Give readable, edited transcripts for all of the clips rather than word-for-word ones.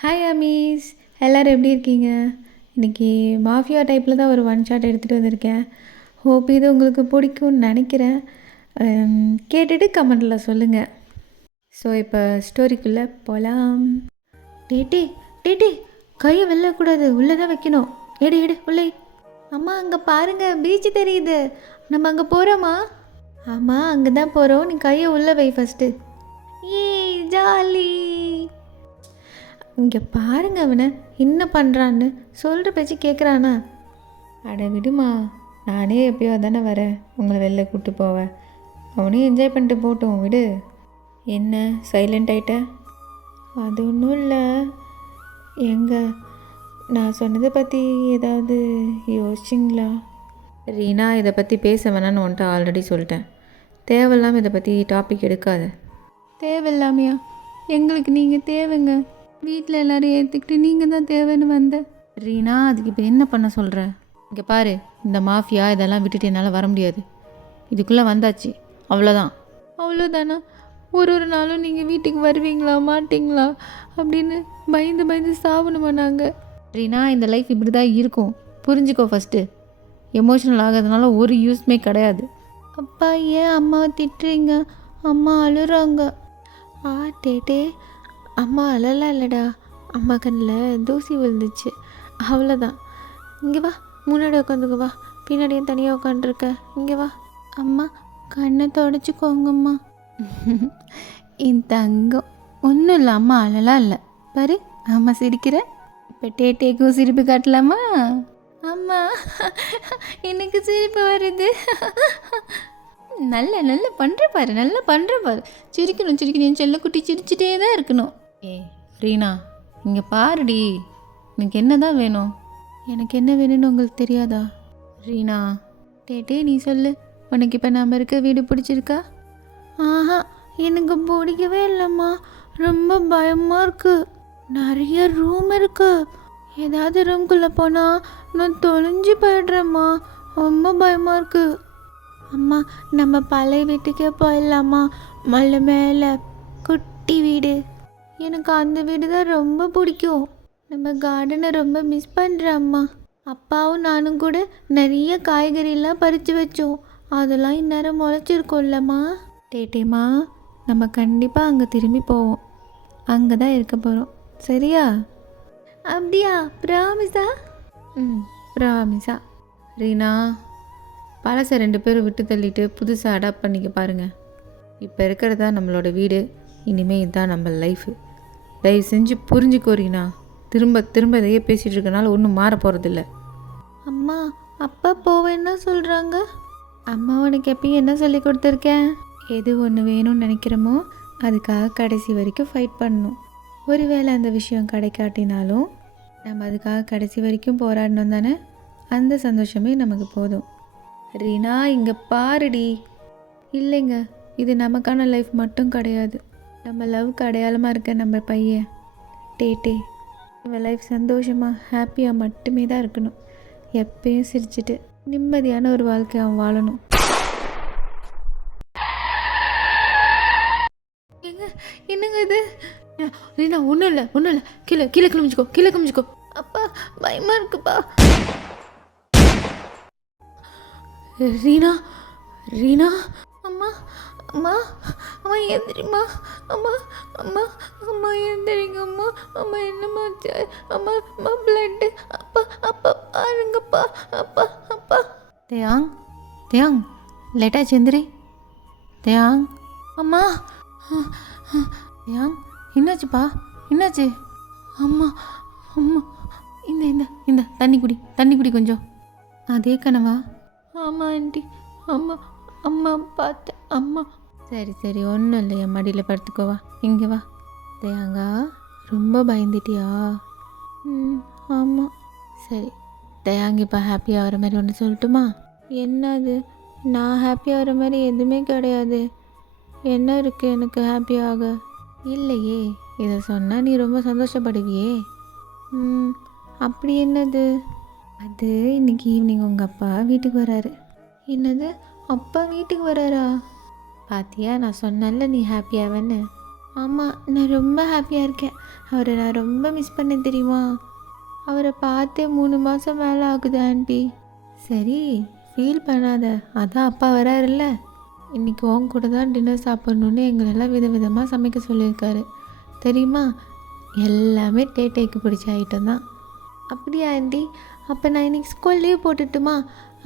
Hi Amish, எல்லோரும் எப்படி இருக்கீங்க? இன்றைக்கி மாஃபியா டைப்பில் தான் ஒரு ஒன் ஷாட் எடுத்துகிட்டு வந்திருக்கேன். ஹோப் இது உங்களுக்கு பிடிக்கும்னு நினைக்கிறேன். கேட்டுட்டு கமெண்டில் சொல்லுங்கள். ஸோ இப்போ ஸ்டோரிக்குள்ளே போகலாம். டேட்டே டேட்டே, கையை வெல்லக்கூடாது, உள்ளே தான் வைக்கணும். எடு எடு உள்ளே. அம்மா அங்கே பாருங்கள், பீச் தெரியுது. நம்ம அங்கே போகிறோமா? ஆமாம், அங்கே தான் போகிறோம். நீ கையை உள்ளே வை ஃபஸ்ட்டு. ஏ ஜாலி. இங்கே பாருங்க, அவனை என்ன பண்ணுறான்னு. சொல்கிற பேச்சு கேட்குறானா? அட விடுமா, நானே எப்பயோ தானே வரேன் உங்களை வெளில கூப்பிட்டு போவேன். அவனையும் என்ஜாய் பண்ணிட்டு போட்டோம், விடு. என்ன சைலண்ட் ஆகிட்ட? அது ஒன்றும் இல்லை. எங்கே நான் சொன்னதை பற்றி ஏதாவது யோசிச்சிங்களா? ரீனா, இதை பற்றி பேச வேணான்னு உன்ட்ட ஆல்ரெடி சொல்லிட்டேன். தேவையில்லாமல் இதை பற்றி டாபிக் எடுக்காத. தேவையில்லாமையா? எங்களுக்கு நீங்கள் தேவைங்க. வீட்டில் எல்லோரும் ஏற்றுக்கிட்டு நீங்கள் தான் தேவைன்னு வந்த. ரீனா, அதுக்கு இப்போ என்ன பண்ண சொல்கிற? இங்கே பாரு, இந்த மாஃபியா இதெல்லாம் விட்டுட்டு என்னால் வர முடியாது. இதுக்குள்ளே வந்தாச்சு, அவ்வளோதான். அவ்வளோதானா? ஒரு நாளும் நீங்கள் வீட்டுக்கு வருவீங்களா மாட்டிங்களா அப்படின்னு பயந்து பயந்து சாவணுமா நாங்கள்? ரீனா, இந்த லைஃப் இப்படி தான் இருக்கும், புரிஞ்சுக்கோ ஃபஸ்ட்டு. எமோஷனல் ஆகிறதுனால ஒரு யூஸ்மே கிடையாது. அப்பா, ஏன் அம்மாவை திட்டுறீங்க? அம்மா அழுறாங்க. டேட்டே, அம்மா அழலாம் இல்லைடா, அம்மா கண்ணில் தூசி விழுந்துச்சு, அவ்வளோதான். இங்கே வா, முன்னாடி உட்காந்துக்கு வா. பின்னாடியே தனியாக உட்காண்ட்ருக்க, இங்கே வா. அம்மா கண்ணை தொடச்சிக்கோங்கம்மா. என் தங்கம், ஒன்றும் இல்லை, அம்மா அழலாம் இல்லை. பாரு, அம்மா சிரிக்கிற. இப்போ டேட்டேக்கும் சிரிப்பு காட்டலாமா? அம்மா, எனக்கு சிரிப்பு வருது. நல்ல பண்ணுற பாரு, நல்லா பண்ணுற பாரு. சிரிக்கணும் சிரிக்கணும், என் செல்லக்குட்டி சிரிச்சிட்டே தான் இருக்கணும். ரீனா, இங்கே பாருடி, எனக்கு என்ன தான் வேணும்? எனக்கு என்ன வேணும்னு உங்களுக்கு தெரியாதா? ரீனா, டேட்டே நீ சொல்லு, உனக்கு இப்போ நாம் இருக்க வீடு பிடிச்சிருக்கா? ஆஹா, எனக்கு பிடிக்கவே இல்லைம்மா, ரொம்ப பயமாக இருக்குது. நிறைய ரூம் இருக்குது. ஏதாவது ரூம்குள்ளே போனால் நான் தொலைஞ்சு போய்ட்றேம்மா, ரொம்ப பயமாக இருக்குது. அம்மா, நம்ம பழைய வீட்டுக்கே போயிடலாமா? மலை மேலே குட்டி வீடு. எனக்கு அந்த வீடு தான் ரொம்ப பிடிக்கும். நம்ம கார்டனை ரொம்ப மிஸ் பண்ணுறேன் அம்மா. அப்பாவும் நானும் கூட நிறைய காய்கறிலாம் பறித்து வச்சோம், அதெல்லாம் இந்நேரம் முளைச்சிருக்கோம்லம்மா. டேட்டேம்மா, நம்ம கண்டிப்பாக அங்கே திரும்பி போவோம். அங்கே தான் இருக்க போகிறோம், சரியா? அப்படியா? ப்ராமிஸா? ப்ராமிஸா. ரீனா, பழசை 2 பேரும் விட்டு தள்ளிட்டு புதுசாக அடாப்ட் பண்ணிக்க பாருங்கள். இப்போ இருக்கிறது தான் நம்மளோட வீடு, இனிமேல் இதுதான் நம்ம லைஃபு. தயவு செஞ்சு புரிஞ்சுக்கோ ரீனா. திரும்ப திரும்ப இதையே பேசிகிட்டு இருக்கனால ஒன்றும் மாற போகிறதில்ல. அம்மா, அப்பா போவேன்னா சொல்கிறாங்க. அம்மா உனக்கு எப்பயும் என்ன சொல்லி கொடுத்துருக்கேன்? எது ஒன்று வேணும்னு நினைக்கிறோமோ அதுக்காக கடைசி வரைக்கும் ஃபைட் பண்ணணும். ஒருவேளை அந்த விஷயம் கிடைக்காட்டினாலும் நம்ம அதுக்காக கடைசி வரைக்கும் போராடணும் தானே? அந்த சந்தோஷமே நமக்கு போதும். ரீனா, இங்கே பாருடி. இல்லைங்க, இது நமக்கான லைஃப் மட்டும் கிடையாது. நம்ம லவ்க்கு அடையாளமாக இருக்க நம்ம பையன் டேட்டே. இவன் லைஃப் சந்தோஷமாக ஹாப்பியாக மட்டுமே தான் இருக்கணும். எப்பயும் சிரிச்சுட்டு நிம்மதியான ஒரு வாழ்க்கை அவன் வாழணும். என்னங்க இது? ரீனா, ஒன்றும் இல்லை ஒன்றும் இல்லை, கீழே கீழே கிளம்பிச்சுக்கோ, கீழே கிளம்பிச்சுக்கோ. அப்பா, பயமாக இருக்குப்பா. ரீனா, ரீனா, அம்மா அம்மா அம்மா எந்திரிம்மா. அம்மா அம்மா அம்மா எந்திரிங்க அம்மா. அம்மா என்னம்மா ஆச்சு? அம்மா அம்மா பிளட்டு. அப்பா அப்பா பாருங்கப்பா. அப்பா அப்பா. தேயாங் தேயாங், லேட்டாச்சு, எந்திரி. தேயாங், அம்மா. தேயாங், என்னாச்சுப்பா, என்னாச்சு? அம்மா அம்மா, இந்த இந்த இந்த தண்ணி குடி, தண்ணி குடி கொஞ்சம். அதே கனவா? ஆமாம் ஆண்டி, அம்மா அம்மா பார்த்தேன் அம்மா. சரி சரி, ஒன்றும் இல்லை, என் மடியில் படுத்துக்கோவா. இங்கே வா. தேயாங்கா, ரொம்ப பயந்துட்டியா? ஆமாம். சரி, தேயாங்க இப்போ ஹாப்பியாக ஆகிற மாதிரி ஒன்று சொல்லட்டுமா? என்னது? நான் ஹாப்பியாக ஆகிற மாதிரி எதுவுமே கிடையாது. என்ன இருக்குது எனக்கு ஹாப்பியாக? இல்லையே, இதை சொன்னால் நீ ரொம்ப சந்தோஷப்படுவியே. அப்படி என்னது? அது இன்னைக்கு ஈவினிங் உங்கள் அப்பா வீட்டுக்கு வராரு. என்னது? அப்பா வீட்டுக்கு வராரா? பாத்தியா, நான் சொன்னேன்ல நீ ஹாப்பியாவேன்னு. ஆமாம், நான் ரொம்ப ஹாப்பியாக இருக்கேன். அவரை நான் ரொம்ப மிஸ் பண்ணேன் தெரியுமா? அவரை பார்த்தே 3 மாதம் மேலே ஆகுது ஆண்டி. சரி, ஃபீல் பண்ணாத, அதான் அப்பா வராருல்ல. இன்றைக்கி உன் கூட தான் டின்னர் சாப்பிட்ணுன்னு எங்களெல்லாம் விதவிதமாக சமைக்க சொல்லியிருக்காரு தெரியுமா? எல்லாமே டேட்டைக்கு பிடிச்ச ஐட்டம் தான். அப்படியா ஆண்டி? அப்போ நான் இன்றைக்கி ஸ்கூல் லீவ் போட்டுட்டுமா?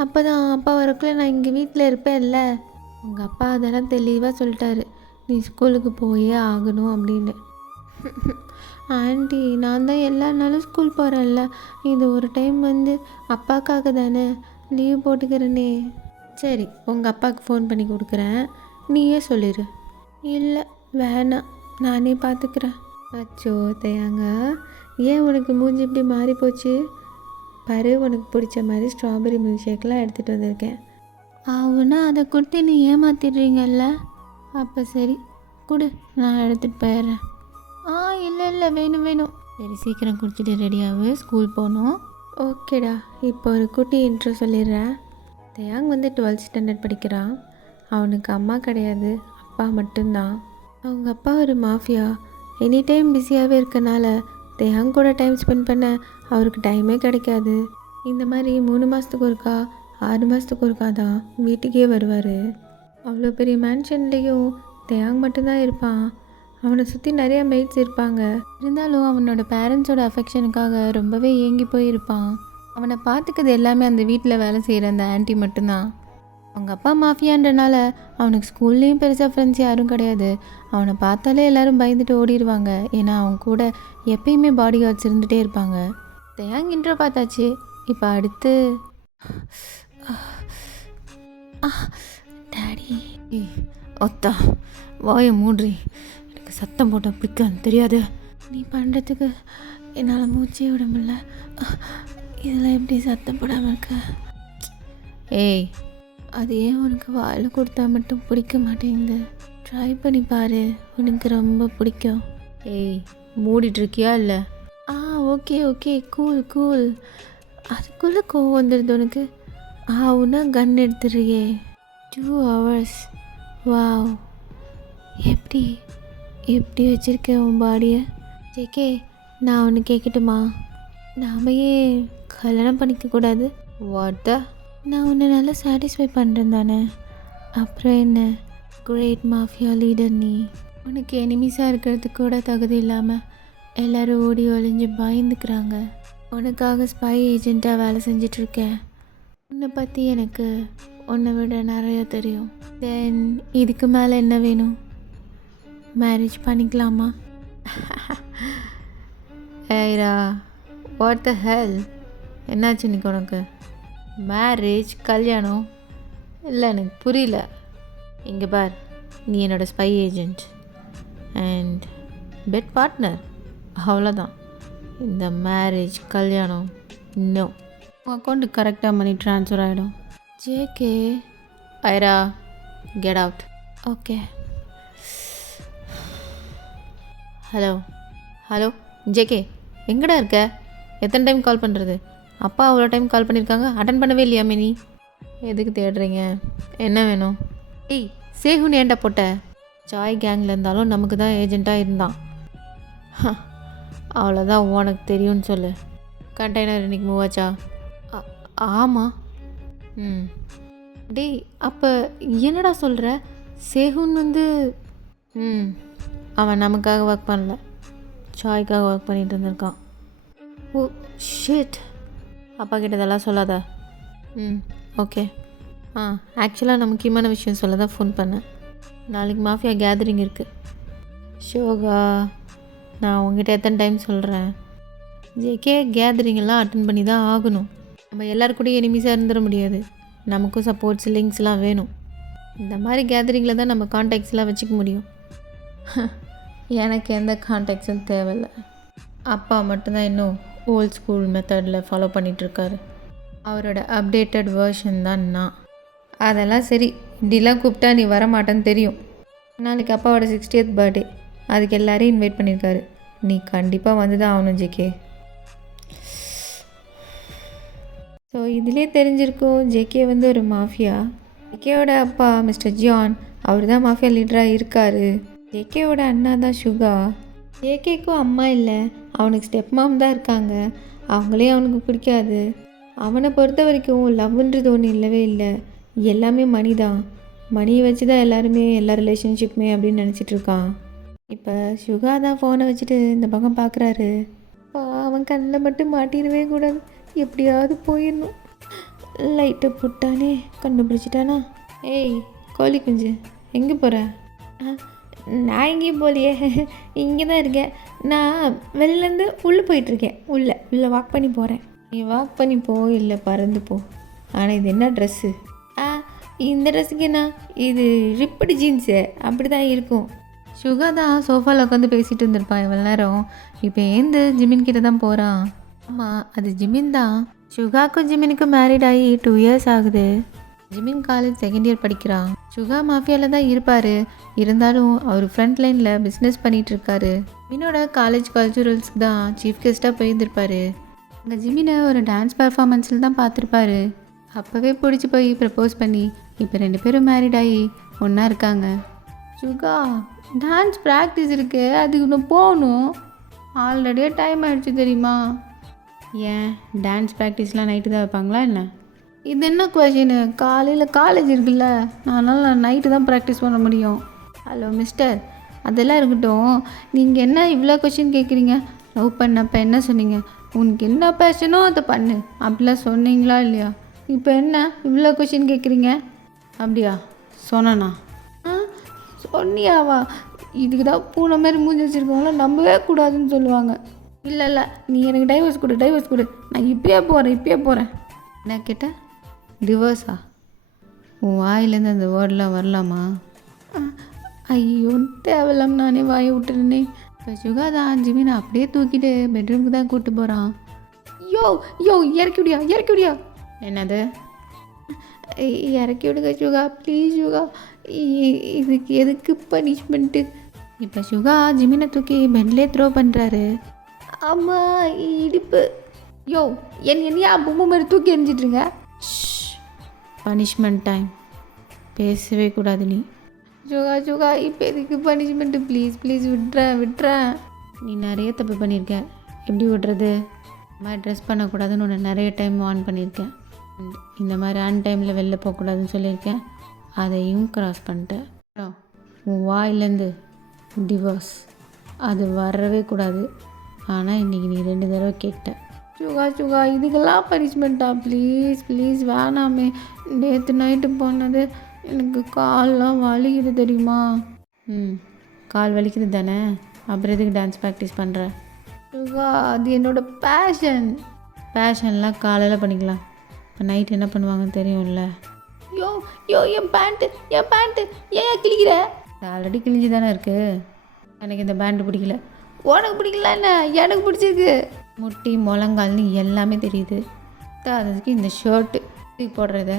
அப்போ தான் அப்பா வரக்குள்ளே நான் இங்கே வீட்டில் இருப்பேன்ல. உங்கள் அப்பா அதெல்லாம் தெளிவாக சொல்லிட்டாரு, நீ ஸ்கூலுக்கு போயே ஆகணும் அப்படின்னு. ஆண்டி, நான் தான் எல்லா நாளும் ஸ்கூல் போகிறேன்ல, இது ஒரு டைம் வந்து அப்பாக்காக தானே லீவ் போட்டுக்கிறேனே. சரி, உங்கள் அப்பாவுக்கு ஃபோன் பண்ணி கொடுக்குறேன், நீயே சொல்லிடு. இல்லை வேணாம், நானே பார்த்துக்கிறேன். அச்சோ தயாங்க, ஏன் உனக்கு மூஞ்சி இப்படி மாறி போச்சு? பாரு, உனக்கு பிடிச்ச மாதிரி ஸ்ட்ராபெரி மில்க் ஷேக்லாம் எடுத்துகிட்டு வந்திருக்கேன். அவனா அதை கொடுத்து நீ ஏமாத்திடுறீங்கல்ல? அப்போ சரி கொடு, நான் எடுத்துகிட்டு போயிடுறேன். இல்லை இல்லை, வேணும் வேணும். சரி, சீக்கிரம் குடிச்சிட்டு ரெடியாகு, ஸ்கூல் போகணும். ஓகேடா, இப்போ ஒரு குட்டி இன்ட்ரோ சொல்லிடுறேன். தயாங் வந்து 12th ஸ்டாண்டர்ட் படிக்கிறான். அவனுக்கு அம்மா கிடையாது, அப்பா மட்டும்தான். அவங்க அப்பா ஒரு மாஃபியா. எனி டைம் பிஸியாகவே இருக்கனால தயாங் கூட டைம் ஸ்பெண்ட் பண்ண அவருக்கு டைமே கிடைக்காது. இந்த மாதிரி 3 மாதத்துக்கு ஒருக்கா 6 மாதத்துக்கு ஒருக்கா தான் வீட்டுக்கே வருவார். அவ்வளோ பெரிய மேன்ஷன்லேயும் தயாங் மட்டும்தான் இருப்பான். அவனை சுற்றி நிறையா மெய்ட்ஸ் இருப்பாங்க. இருந்தாலும் அவனோட பேரண்ட்ஸோட அஃபெக்ஷனுக்காக ரொம்பவே ஏங்கி போயிருப்பான். அவனை பார்த்துக்கிறது எல்லாமே அந்த வீட்டில் வேலை செய்கிற அந்த ஆன்ட்டி மட்டும்தான். அவங்க அப்பா மாஃபியான்றனால அவனுக்கு ஸ்கூல்லேயும் பெருசாக ஃப்ரெண்ட்ஸ் யாரும் கிடையாது. அவனை பார்த்தாலே எல்லோரும் பயந்துட்டு ஓடிடுவாங்க. ஏன்னா அவங்க கூட எப்பயுமே பாடி கார்ட்ஸ் இருந்துகிட்டே இருப்பாங்க. தயாங் இன்ட்ரோ பார்த்தாச்சு, இப்போ அடுத்து டாடி. ஒத்தா வாயை மூட்ரி, எனக்கு சத்தம் போட்டால் பிடிக்கான்னு தெரியாது. நீ பண்ணுறதுக்கு என்னால் மூச்சே விட முடியல. இதெல்லாம் எப்படி சத்தம் போடாமல் இருக்க? ஏய், அது ஏன் உனக்கு வாயில் கொடுத்தா மட்டும் பிடிக்க மாட்டேங்குது? ட்ரை பண்ணி பாரு, உனக்கு ரொம்ப பிடிக்கும். ஏய், மூடிட்டுருக்கியா இல்லை? Okay okay, cool cool. அதுக்குள்ளே கோவம் வந்துடுது உனக்கு. உன்னா கன் எடுத்துடுறியே. 2 hours. வாவ், எப்படி எப்படி வச்சுருக்கேன் உன் பாடியை? ஜேகே, நான் ஒன்று கேட்கட்டுமா? நாம் ஏன் கல்யாணம் பண்ணிக்கக்கூடாது? வாட்டா, நான் உன்னை நல்லா சாட்டிஸ்ஃபை பண்ணுறேன் தானே. அப்புறம் என்ன, கிரேட் மாஃபியா லீடர் நீ. உனக்கு எனிமீஸாக இருக்கிறதுக்கு கூட தகுதி இல்லாமல் எல்லோரும் ஓடி ஒளிஞ்சு பயந்துக்கிறாங்க. உனக்காக ஸ்பை ஏஜெண்ட்டாக வேலை செஞ்சிட்ருக்கேன். உன்னை பற்றி எனக்கு உன்னை விட நிறைய தெரியும். தென் இதுக்கு மேலே என்ன வேணும்? மேரேஜ் பண்ணிக்கலாமா? ஏய்ரா, வாட் த ஹெல்? என்னாச்சு இன்னைக்கு உனக்கு? மேரேஜ், கல்யாணம் இல்லை, எனக்கு புரியல. இங்கே பார், நீ என்னோடய spy agent and bed partner, அவ்வளோதான். இந்த மேரேஜ், கல்யாணம் நோ. உங்கள் அக்கௌண்ட்டுக்கு கரெக்டாக மணி ட்ரான்ஸ்ஃபர் ஆகிடும். JK. Aira, get out. Okay. Hello hello JK, எங்கடா இருக்க? எத்தனை டைம் கால் பண்ணுறது? அப்பா அவ்வளோ டைம் கால் பண்ணியிருக்காங்க, அட்டன் பண்ணவே இல்லையாமே நீ? எதுக்கு தேடுறீங்க? என்ன வேணும்? ஏய், சேகுன்னு ஏன்டா போட்ட? சாய் கேங்கில் இருந்தாலும் நமக்கு தான் ஏஜெண்ட்டாக இருந்தான். அவ்வளோதான், உனக்கு தெரியும்னு சொல்லு. கண்டெய்னர் இன்னைக்கு மூவ் ஆச்சா? ஆமாம். டேய், அப்போ என்னடா சொல்கிற? சேகுன் வந்து அவன் நமக்காக ஒர்க் பண்ணல, சாய்க்காக ஒர்க் பண்ணிகிட்டு இருந்திருக்கான். Oh shit. அப்பா கிட்ட இதெல்லாம் சொல்லாத. ஓகே. ஆக்சுவலாக நான் முக்கியமான விஷயம் சொல்ல தான் ஃபோன் பண்ணேன். நாளைக்கு மாஃபியா கேதரிங் இருக்குது. ஷோகா, நான் உங்ககிட்ட எத்தனை டைம் சொல்கிறேன்? ஜேகே, கேதரிங் எல்லாம் அட்டன் பண்ணி தான் ஆகணும். நம்ம எல்லாருக்கூடையும் எனிமீஸாக இருந்துட முடியாது. நமக்கும் சப்போர்ட்ஸ், லிங்க்ஸ்லாம் வேணும். இந்த மாதிரி கேதரிங்கில் தான் நம்ம கான்டாக்ட்ஸ்லாம் வச்சுக்க முடியும். எனக்கு எந்த கான்டாக்ட்ஸும் தேவையில்லை. அப்பா மட்டும்தான் இன்னும் ஓல்ட் ஸ்கூல் மெத்தடில் ஃபாலோ பண்ணிகிட்ருக்காரு. அவரோட அப்டேட்டட் வேர்ஷன் தான் நான். அதெல்லாம் சரி, இப்படிலாம் கூப்பிட்டா நீ வர மாட்டேன்னு தெரியும். நாளைக்கு அப்பாவோட 60th பர்த்டே, அதுக்கு எல்லாரையும் இன்வைட் பண்ணியிருக்காரு. நீ கண்டிப்பாக வந்து தான் ஆகணும் ஜேகே. ஸோ இதிலே தெரிஞ்சிருக்கும், ஜேகே வந்து ஒரு மாஃபியா. ஜேகேவோட அப்பா மிஸ்டர் ஜியான், அவர் தான் மாஃபியா லீடராக இருக்கார். ஜேகேவோட அண்ணா தான் சுகா. ஜேகேக்கும் அம்மா இல்லை, அவனுக்கு ஸ்டெப் மாம் தான் இருக்காங்க. அவங்களே அவனுக்கு பிடிக்காது. அவனை பொறுத்த வரைக்கும் லவ்ன்றது ஒன்று இல்லவே இல்லை. எல்லாமே மணி தான். மணியை வச்சு தான் எல்லாருமே எல்லா ரிலேஷன்ஷிப்புமே அப்படின்னு நினச்சிட்டு இருக்கான். இப்போ சுகா தான் ஃபோனை வச்சுட்டு இந்த பக்கம் பார்க்குறாரு. அவன் கண்ணில் மட்டும் மாட்டிடவே கூடாது, எப்படியாவது போயிடணும். லைட்டை போட்டானே, கண்டுபிடிச்சிட்டானா? ஏய் கோழி குஞ்சு, எங்கே போகிற? நான் எங்கேயும் போகலையே, இங்கே தான் இருக்கேன். நான் வெளிலேருந்து உள்ளே போயிட்டுருக்கேன். உள்ளே வாக் பண்ணி போகிறேன். நீ வாக் பண்ணி போ, இல்லை பறந்து போ. ஆனால் இது என்ன ட்ரெஸ்ஸு? இந்த ட்ரெஸ்ஸுக்கு என்ன, இது ரிப்படு ஜீன்ஸு, அப்படி தான் இருக்கும். சுகா தான் சோஃபாவில் உட்காந்து பேசிகிட்டு இருந்திருப்பான் இவ்வளோ நேரம். இப்போ ஏந்து ஜிமின் கிட்ட தான் போகிறான். ஆமாம், அது ஜிமின் தான். சுகாக்கும் ஜிமினுக்கும் மேரிட் ஆகி 2 இயர்ஸ் ஆகுது. ஜிமின் காலேஜ் 2nd இயர் படிக்கிறான். சுகா மாஃபியாவில் தான் இருப்பார். இருந்தாலும் அவர் ஃப்ரண்ட் லைனில் பிஸ்னஸ் பண்ணிகிட்டு இருக்காரு. ஜிமினோட காலேஜ் கல்ச்சுரல்ஸ்க்கு தான் சீஃப் கெஸ்ட்டாக போயிருந்திருப்பார். அங்கே ஜிமினை ஒரு டான்ஸ் பர்ஃபார்மன்ஸில் தான் பார்த்துருப்பாரு. அப்போவே பிடிச்சி போய் ப்ரப்போஸ் பண்ணி இப்போ 2 பேரும் மேரிட் ஆகி ஒன்றா இருக்காங்க. சுகா, டான்ஸ் ப்ராக்டிஸ் இருக்குது, அதுக்கு இன்னும் போகணும். ஆல்ரெடியே டைம் ஆகிடுச்சு தெரியுமா? ஏன் டான்ஸ் ப்ராக்டிஸ்லாம் நைட்டு தான் வைப்பாங்களா என்ன? இது என்ன கொஷின்? காலையில் காலேஜ் இருக்குல்ல, அதனால் நான் நைட்டு தான் ப்ராக்டிஸ் பண்ண முடியும். ஹலோ மிஸ்டர், அதெல்லாம் இருக்கட்டும். நீங்கள் என்ன இவ்வளோ கொஷின் கேட்குறீங்க? லவ் பண்ணப்போ என்ன சொன்னீங்க? உனக்கு என்ன பேஷனோ அதை பண்ணு, அப்படிலாம் சொன்னீங்களா இல்லையா? இப்போ என்ன இவ்வளோ கொஷின் கேட்குறீங்க? அப்படியா சொன்னா? சொன்னியாவா? இதுக்கு தான் பூனை மாதிரி மூஞ்சி வச்சுருக்கவங்கள நம்பவே கூடாதுன்னு சொல்லுவாங்க. இல்லை, நீ எனக்கு டைவர்ஸ் கொடு, நான் இப்பயே போகிறேன். என்ன கேட்டேன்? டிவோர்ஸா? உன் வாயிலேருந்து அந்த வேர்டெலாம் வரலாமா? ஐயோ தேவையில்லாம நானே வாயை விட்டுருனே. இப்போ சுகா தான் ஜிமினை அப்படியே தூக்கிட்டு பெட்ரூமுக்கு தான் கூப்பிட்டு போகிறான். யோ இறக்கி விடியா. என்னது? இறக்கி விடுங்க சுகா, ப்ளீஸ் சுகா, இதுக்கு எதுக்கு பனிஷ்மெண்ட்டு? இப்போ சுகா ஜிமினை தூக்கி பெட்லேயே த்ரோ பண்ணுறாரு. அம்மா இடுப்பு. என்னையா பொம்மை மாதிரி தூக்கி எரிஞ்சிட்ருங்க. பனிஷ்மெண்ட் டைம், பேசவே கூடாது நீ. சுகா இப்போ எதுக்கு பனிஷ்மெண்ட்டு? ப்ளீஸ் விட்டுறேன். நீ நிறைய தப்பு பண்ணியிருக்க, எப்படி விடுறது? இந்த மாதிரி ட்ரெஸ் பண்ணக்கூடாதுன்னு உன்னை நிறைய டைம் வார்ன் பண்ணியிருக்கேன். இந்த மாதிரி அன்டைமில் வெளில போகக்கூடாதுன்னு சொல்லியிருக்கேன், அதையும் கிராஸ் பண்ணிட்டேன். உன் வாயிலேருந்து டிவோர்ஸ் அது வரவே கூடாது. ஆனால் இன்றைக்கி நீ 2 தடவை கேட்ட. சுகா இதுக்கெல்லாம் பனிஷ்மெண்ட்டா? ப்ளீஸ் வேணாமே. நேற்று நைட்டு போனது எனக்கு கால்லாம் வலிக்குது தெரியுமா? கால் வலிக்குது தானே, அப்புறம் எதுக்கு டான்ஸ் ப்ராக்டிஸ் பண்ணுற? சுகா அது என்னோடய பேஷன்லாம் காலையில் பண்ணிக்கலாம். இப்போ நைட் என்ன பண்ணுவாங்கன்னு தெரியும்ல. என் பேண்ட்டு ஏன் கிழிக்கிற? ஆல்ரெடி கிழிஞ்சி தானே இருக்குது. எனக்கு இந்த பேண்ட்டு பிடிக்கல. உனக்கு பிடிக்கல என்ன? எனக்கு பிடிச்சிருக்கு. முட்டி முழங்கால்னு எல்லாமே தெரியுது. அதுக்கு இந்த ஷர்ட்டு தூக்கி போடுறத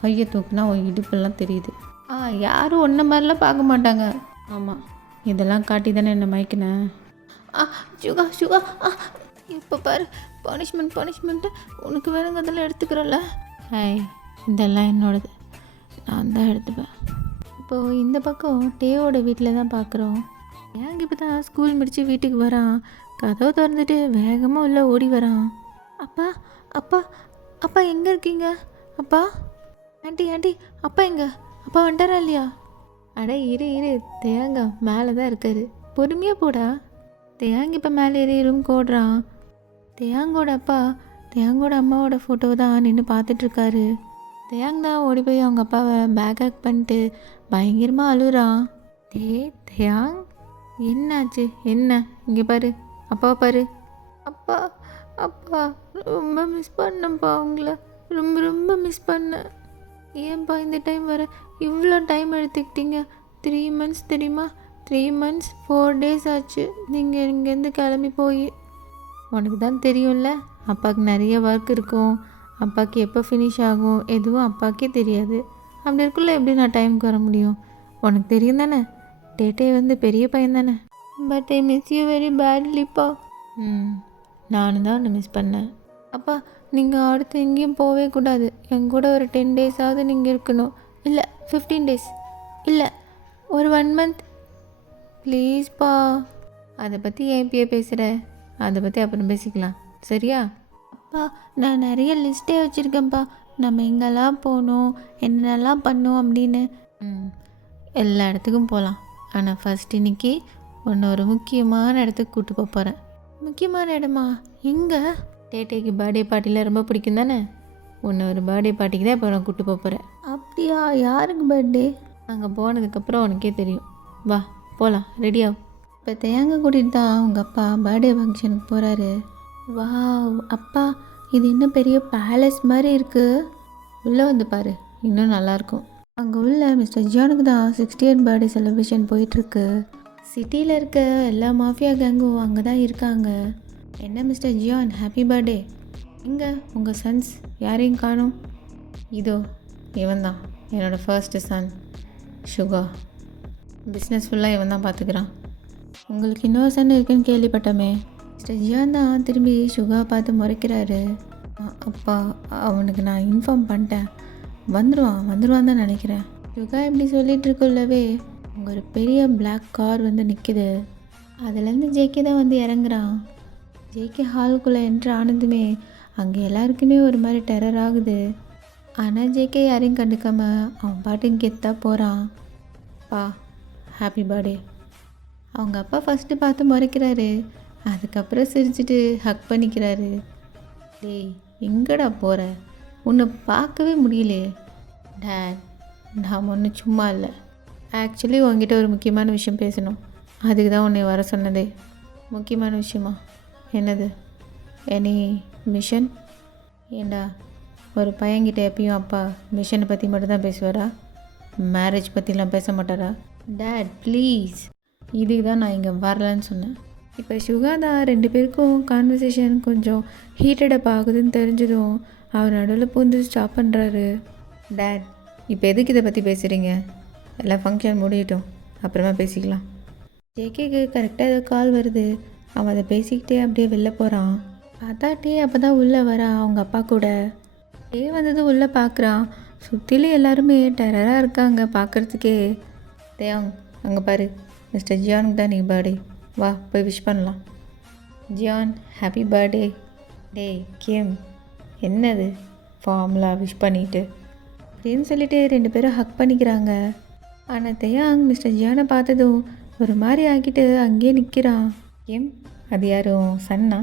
கையை தூக்குனா உன் இடுப்பெல்லாம் தெரியுது. யாரும் ஒன்றை மாதிரிலாம் பார்க்க மாட்டாங்க. ஆமாம், இதெல்லாம் காட்டி தானே என்னை மயக்கினேன். சுகா இப்போ பாரு, பனிஷ்மெண்ட்டு உனக்கு வேணுங்க அதெல்லாம் எடுத்துக்கிறல்ல. இதெல்லாம் என்னோடது, நான் தான் எடுத்துப்பேன். இப்போது இந்த பக்கம் டேவோட வீட்டில் தான் பார்க்குறோம். ஏங்க இப்போ தான் ஸ்கூல் முடித்து வீட்டுக்கு வரான். கதவை திறந்துட்டு வேகமாக உள்ள ஓடி வரான். அப்பா எங்கே இருக்கீங்க? அப்பா, ஆண்டி அப்பா எங்க? அப்பா வந்துட்டாரா இல்லையா? அட இரு தேங்க மேலே தான் இருக்காரு, பொறுமையாக போடா. தேங்க இப்போ மேலே ஏறி ரூம் ஓடுறான். தேங்கோட அம்மாவோட ஃபோட்டோவை தான் நின்று பார்த்துட்ருக்காரு. தேங் தான் ஓடி போய் அவங்க அப்பாவை பேக் ஹேக் பண்ணிட்டு பயங்கரமாக அழுறான். தேங் என்னாச்சு? என்ன இங்கே பாரு, அப்பாவை பாரு. அப்பா ரொம்ப மிஸ் பண்ணப்பா, உங்களை ரொம்ப மிஸ் பண்ணேன். ஏன்பா இந்த டைம் வர இவ்வளோ டைம் எடுத்துக்கிட்டீங்க? 3 months தெரியுமா? 3 months 4 days ஆச்சு நீங்கள் இங்கேருந்து கிளம்பி போய். உனக்கு தான் தெரியும்ல, அப்பாவுக்கு நிறைய ஒர்க் இருக்கும். அப்பாவுக்கு எப்போ ஃபினிஷ் ஆகும் எதுவும் அப்பாவுக்கே தெரியாது. அப்படி இருக்குள்ள எப்படி நான் டைமுக்கு வர முடியும்? உனக்கு தெரியும் தானே, டேட்டே வந்து பெரிய பையன் தானே. But I miss you very பேட்லிப்பா. நானும் தான் உன்னை மிஸ் பண்ணேன். அப்பா நீங்கள் அடுத்து எங்கேயும் போகவே கூடாது. என் கூட ஒரு 10 days நீங்கள் இருக்கணும். இல்லை 15 days, இல்லை ஒரு 1 month, ப்ளீஸ்ப்பா. அதை பற்றி ஏன் இப்பயே பேசுகிற? அதை பற்றி அப்புறம் பேசிக்கலாம், சரியா? அப்பா, நான் நிறைய லிஸ்ட்டே வச்சுருக்கேன்ப்பா. நம்ம எங்கெல்லாம் போகணும், என்னெல்லாம் பண்ணோம் அப்படின்னு. எல்லா இடத்துக்கும் போகலாம். ஆனால் ஃபஸ்ட் இன்னைக்கு ஒன்று ஒரு முக்கியமான இடத்துக்கு கூப்பிட்டு போக போகிறேன். முக்கியமான இடமா? எங்கே? டேட்டேக்கு பர்த்டே பார்ட்டியில் ரொம்ப பிடிக்கும் தானே? ஒன்று ஒரு பர்த்டே பார்ட்டிக்கு தான் இப்போ நான் கூப்பிட்டு போக போகிறேன். அப்படியா? யாருக்கு பர்த்டே? அங்கே போனதுக்கப்புறம் உனக்கே தெரியும். வா போகலாம், ரெடியாகும். இப்போ தேங்க கூட்டிகிட்டு தான் உங்கள் அப்பா பர்த்டே ஃபங்க்ஷனுக்கு போகிறாரு. வாவ் அப்பா, இது இன்னும் பெரிய பேலஸ் மாதிரி இருக்குது. உள்ளே வந்து பாரு, இன்னும் நல்லாயிருக்கும். அங்கே உள்ள மிஸ்டர் ஜானுக்கு தான் 60th பர்த்டே செலிப்ரேஷன் போயிட்டுருக்கு. சிட்டியில் இருக்க எல்லா மாஃபியா கேங்கும் அங்கே தான் இருக்காங்க. என்ன மிஸ்டர் ஜியான், ஹாப்பி பர்த்டே. எங்கே உங்கள் சன்ஸ் யாரையும் காணும்? இதோ இவன் தான் என்னோடய ஃபர்ஸ்ட்டு சன் சுகா. பிஸ்னஸ் ஃபுல்லாக இவன் தான் பார்த்துக்கிறான். உங்களுக்கு இன்னொரு சன் இருக்குன்னு கேள்விப்பட்டோமே. மிஸ்டர் ஜியான் தான் திரும்பி சுகா பார்த்து முறைக்கிறாரு. அப்பா, அவனுக்கு நான் இன்ஃபார்ம் பண்ணிட்டேன், வந்துடுவான் தான் நினைக்கிறேன். சுகா இப்படி சொல்லிகிட்டு இருக்குள்ளவே அங்கே ஒரு பெரிய பிளாக் கார் வந்து நிற்கிது. அதுலேருந்து ஜேகே தான் வந்து இறங்குறான். ஜேகே ஹாலுக்குள்ளே என்ட்ரு ஆனதுமே அங்கே எல்லாருக்குமே ஒரு மாதிரி டெரர் ஆகுது. ஆனால் ஜேகே யாரையும் கண்டுக்காமல் அவன் பாட்டுக்கு கெத்தாக போகிறான். அப்பா ஹாப்பி பர்த்டே. அவங்க அப்பா ஃபஸ்ட்டு பார்த்து முறைக்கிறாரு, அதுக்கப்புறம் சிரிச்சிட்டு ஹக் பண்ணிக்கிறாரு. டேய் எங்கடா போகிற? உன்னை பார்க்கவே முடியலையே. டேட், நான் ஒன்றும் சும்மா இல்லை. ஆக்சுவலி உங்ககிட்ட ஒரு முக்கியமான விஷயம் பேசணும், அதுக்கு தான் உன்னை வர சொன்னதே. முக்கியமான விஷயமா? என்னது? Any mission? ஏண்டா ஒரு பையன்கிட்ட எப்பயும் அப்பா மிஷனை பற்றி மட்டும்தான் பேசுவாரா? மேரேஜ் பற்றிலாம் பேச மாட்டாரா? டேட் ப்ளீஸ், இதுக்கு தான் நான் இங்கே வரலன்னு சொன்னேன். இப்போ சுகாதா 2 பேருக்கும் கான்வர்சேஷன் கொஞ்சம் ஹீட்டடப் ஆகுதுன்னு தெரிஞ்சதும் அவர் நடுவில் பூந்து ஸ்டாப் பண்ணுறாரு. டேட், இப்போ எதுக்கு இதை பற்றி பேசுகிறீங்க? எல்லாம் ஃபங்க்ஷன் முடியட்டும், அப்புறமா பேசிக்கலாம். ஜேகேக்கு கரெக்டாக ஏதோ கால் வருது. அவன் அதை பேசிக்கிட்டே அப்படியே வெளில போகிறான். பார்த்தா டே அப்போ தான் உள்ளே வரான் அவங்க அப்பா கூட. டே வந்தது உள்ளே பார்க்குறான். சுற்றிலும் எல்லாருமே டெரராக இருக்காங்க பார்க்குறதுக்கே. தேயாங் அங்கே பாரு, மிஸ்டர் ஜியானுக்கு தான் நீ பர்த்டே, வா போய் விஷ் பண்ணலாம். Ziyan happy birthday. டேய் கேம், என்னது ஃபார்முலா விஷ் பண்ணிட்டு அப்படின்னு சொல்லிட்டு 2 பேரும் ஹக் பண்ணிக்கிறாங்க. ஆனால் தேயாங் மிஸ்டர் ஜியானை பார்த்ததும் ஒரு மாதிரி ஆக்கிட்டு அங்கேயே நிற்கிறான். கேம், அது யாரும் சன்னா?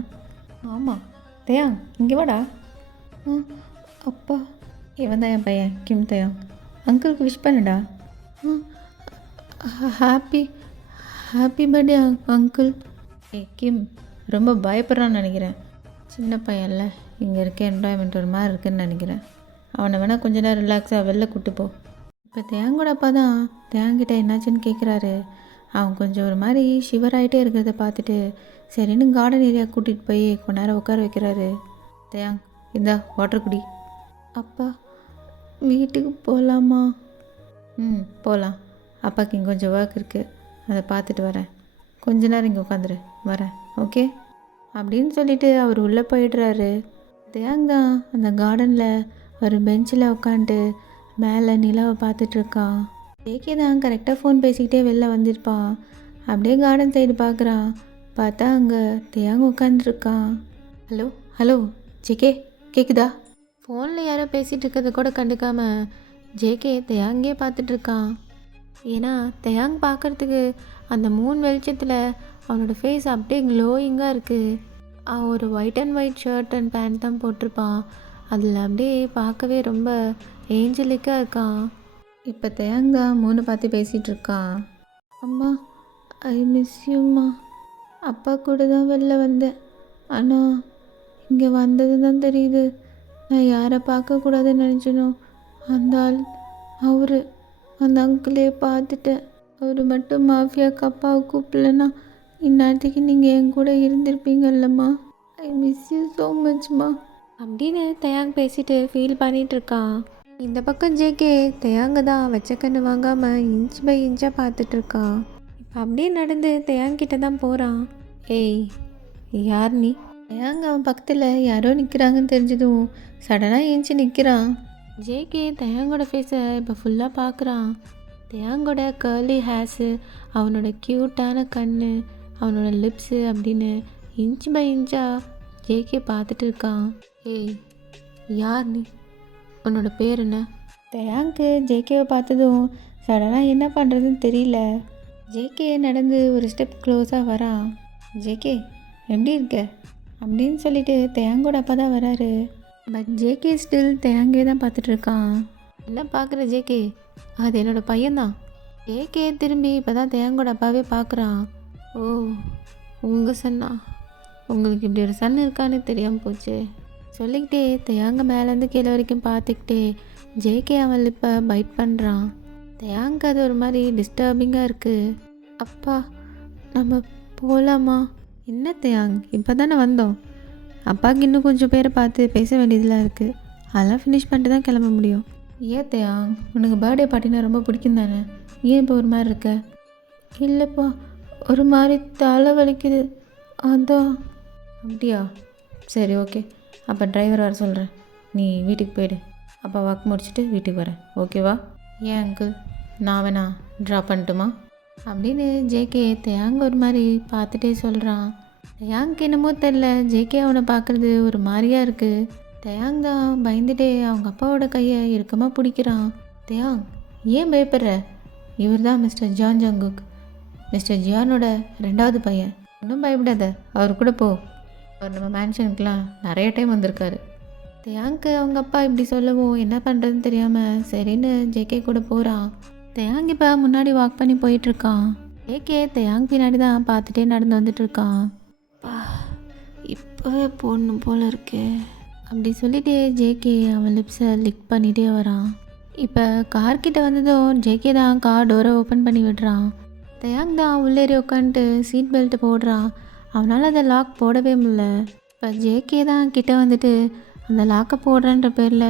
ஆமாம். தேயாங் இங்கே வாடா. அப்பா, இவன் தான் என் பையன் கிம் தேயாங். அங்கிளுக்கு விஷ் பண்ணுடா. Happy birthday uncle. கிம் ரொம்ப பயப்படுறான்னு நினைக்கிறேன். சின்ன பையன்ல, இங்கே இருக்க என்வாயன்மெண்ட் ஒரு மாதிரி இருக்குதுன்னு நினைக்கிறேன். அவனை வேணால் கொஞ்ச நேரம் ரிலாக்ஸாக வெளில கூப்பிட்டு போ. இப்போ தேங்கோட அப்பா தான் தேங்கிட்ட என்னாச்சுன்னு கேட்குறாரு. அவன் கொஞ்சம் ஒரு மாதிரி ஷிவர் ஆகிட்டே இருக்கிறத பார்த்துட்டு சரின்னு கார்டன் ஏரியா கூட்டிகிட்டு போய் கொஞ்ச நேரம் உட்கார வைக்கிறாரு. தேயாங் இந்தா வாட்டர் குடி. அப்பா வீட்டுக்கு போகலாமா? போகலாம். அப்பாவுக்கு இங்கே கொஞ்சம் ஒர்க் இருக்குது, அதை பார்த்துட்டு வரேன். கொஞ்ச நேரம் இங்கே உட்காந்துரு, வரேன், ஓகே அப்படின்னு சொல்லிட்டு அவர் உள்ளே போயிடுறாரு. தேயாங் தான் அந்த கார்டனில் ஒரு பெஞ்சில் உட்காந்துட்டு மேலே நிலாவை பார்த்துட்ருக்கான். ஜேகே தான் கரெக்டாக ஃபோன் பேசிக்கிட்டே வெளில வந்திருப்பான். அப்படியே கார்டன் சைடு பார்க்குறான். பார்த்தா அங்கே தேயாங் உட்காந்துருக்கான். ஹலோ ஜேகே, கேட்குதா? ஃபோனில் யாரோ பேசிகிட்டு இருக்கிறத கூட கண்டுக்காமல் ஜேகே தேயாங்கே பார்த்துட்ருக்கான். ஏன்னா தேயாங் பார்க்குறதுக்கு அந்த மூன் வெளிச்சத்தில் அவனோட ஃபேஸ் அப்படியே க்ளோயிங்காக இருக்குது. அவன் ஒரு white and white shirt and pant தான் போட்டிருப்பான். அதில் அப்படியே பார்க்கவே ரொம்ப ஏஞ்சலிக்காக இருக்கான். இப்போ தேயாங் தான் மூணு பார்த்து பேசிகிட்டு இருக்கான். அம்மா ஐ மிஸ் யூம்மா. அப்பா கூட தான் வெளில வந்தேன், ஆனால் இங்கே வந்தது தான் தெரியுது நான் யாரை பார்க்கக்கூடாதுன்னு நினச்சினோ அந்த ஆள் அவர், அந்த அங்கிளே பார்த்துட்டேன். அவர் மட்டும் மாஃபியாக்கு அப்பாவை கூப்பிடலன்னா இந்நேரத்துக்கு நீங்கள் என் கூட இருந்திருப்பீங்கல்லம்மா. ஐ மிஸ் யூ ஸோ மச்மா அப்படின்னு தேயாங் பேசிட்டு ஃபீல் பண்ணிகிட்டு இருக்கான். இந்த பக்கம் ஜேகே தேயாங்க தான் வச்ச கண்ணு வாங்காமல் இன்ச் பை இன்ச்சாக பார்த்துட்ருக்கான். இப்போ அப்படியே நடந்து தேயாங்கிட்ட தான் போகிறான். ஏய் யார் நீ? தேயாங்க அவன் பக்கத்தில் யாரோ நிற்கிறாங்கன்னு தெரிஞ்சதும் சடனாக ஏஞ்சி நிற்கிறான். ஜேகே தேயாங்கோட ஃபேஸை இப்போ ஃபுல்லாக பார்க்குறான். தேங்கோட கேர்லி ஹேர்ஸு, அவனோட க்யூட்டான கண், அவனோட லிப்ஸு அப்படின்னு இன்ச் பை இன்ச்சாக ஜேகே பார்த்துட்டு இருக்கான். ஏய், யார் நீ? உன்னோட பேர் என்ன? தேங்க்கு ஜேகேவை பார்த்ததும் சடனாக என்ன பண்ணுறதுன்னு தெரியல. ஜேகே நடந்து ஒரு ஸ்டெப் க்ளோஸாக வரான். ஜேகே, எப்படி இருக்க அப்படின்னு சொல்லிட்டு தேங்கோட அப்பா தான் வராரு. பட் ஜேகே ஸ்டில் தேங்கே தான் பார்த்துட்ருக்கான். என்ன பார்க்குற ஜேகே? அது என்னோடய பையன்தான். ஜேகே திரும்பி இப்போ தான் தேங்கோட அப்பாவே பார்க்குறான். ஓ, உங்கள் சன்னா? உங்களுக்கு இப்படி ஒரு சன் இருக்கான்னு தெரியாமல் போச்சு சொல்லிக்கிட்டே தேங்க மேலேருந்து கீழே வரைக்கும் பார்த்துக்கிட்டே ஜேகே அவன் லிப்பை பைட் பண்ணுறான். தேங்க அது ஒரு மாதிரி டிஸ்டர்பிங்காக இருக்குது. அப்பா, நம்ம போகலாமா? என்ன தேயாங், இப்போ தானே வந்தோம். அப்பாவுக்கு இன்னும் கொஞ்சம் பேரை பார்த்து பேச வேண்டியதெல்லாம் இருக்குது. அதெல்லாம் ஃபினிஷ் பண்ணிட்டு தான் கிளம்ப முடியும். ஏன் தேயாங், உனக்கு பர்த்டே பார்ட்டினா ரொம்ப பிடிக்கும் தானே? ஏன் இப்போ ஒரு மாதிரி இருக்க? இல்லைப்பா, ஒரு மாதிரி தலை வலிக்குது அதான். அப்படியா? சரி, ஓகே. அப்போ டிரைவர் வர சொல்கிறேன், நீ வீட்டுக்கு போயிடு. அப்போ ஒர்க் முடிச்சுட்டு வீட்டுக்கு வரேன், ஓகேவா? ஏன் அங்கிள், நான் வேணா ட்ராப் பண்ணட்டுமா அப்படின்னு ஜேகே தேயாங்க ஒரு மாதிரி பார்த்துட்டே சொல்கிறான். தேயாங்க்கு என்னமோ தெரில, ஜேகே அவனை பார்க்குறது ஒரு மாதிரியாக இருக்குது. தேயாங் தான் பயந்துட்டே அவங்க அப்பாவோட கையை இறுக்கமாக பிடிக்கிறான். தேயாங், ஏன் பயப்படுற? இவர் தான் மிஸ்டர் ஜான் ஜங்குக், மிஸ்டர் ஜியானோட 2வது பையன். ஒன்றும் பயப்படாத, அவர் கூட போ. அவர் நம்ம மேன்ஷனுக்குலாம் நிறைய டைம் வந்திருக்காரு. தேயாங்க்கு அவங்க அப்பா இப்படி சொல்லவும் என்ன பண்ணுறதுன்னு தெரியாமல் சரின்னு ஜேகே கூட போகிறான். தேயாங் இப்போ முன்னாடி வாக் பண்ணி போயிட்டுருக்கான். ஜேகே தேயாங் பின்னாடி தான் பார்த்துட்டே நடந்து வந்துட்டுருக்கான். இப்போவே போடணும் போல இருக்கே அப்படி சொல்லிட்டு ஜேகே அவன் லிப்ஸை லிக் பண்ணிகிட்டே வரான். இப்போ கார்கிட்ட வந்ததும் ஜேகே தான் கார் டோரை ஓப்பன் பண்ணி விடுறான். தேயாங் தான் உள்ளேறி உட்காந்துட்டு சீட் பெல்ட்டு போடுறான். அவனால் அதை லாக் போடவே முடியல. இப்போ ஜேகே தான் கிட்ட வந்துட்டு அந்த லாக்கை போடுறன்ற பேரில்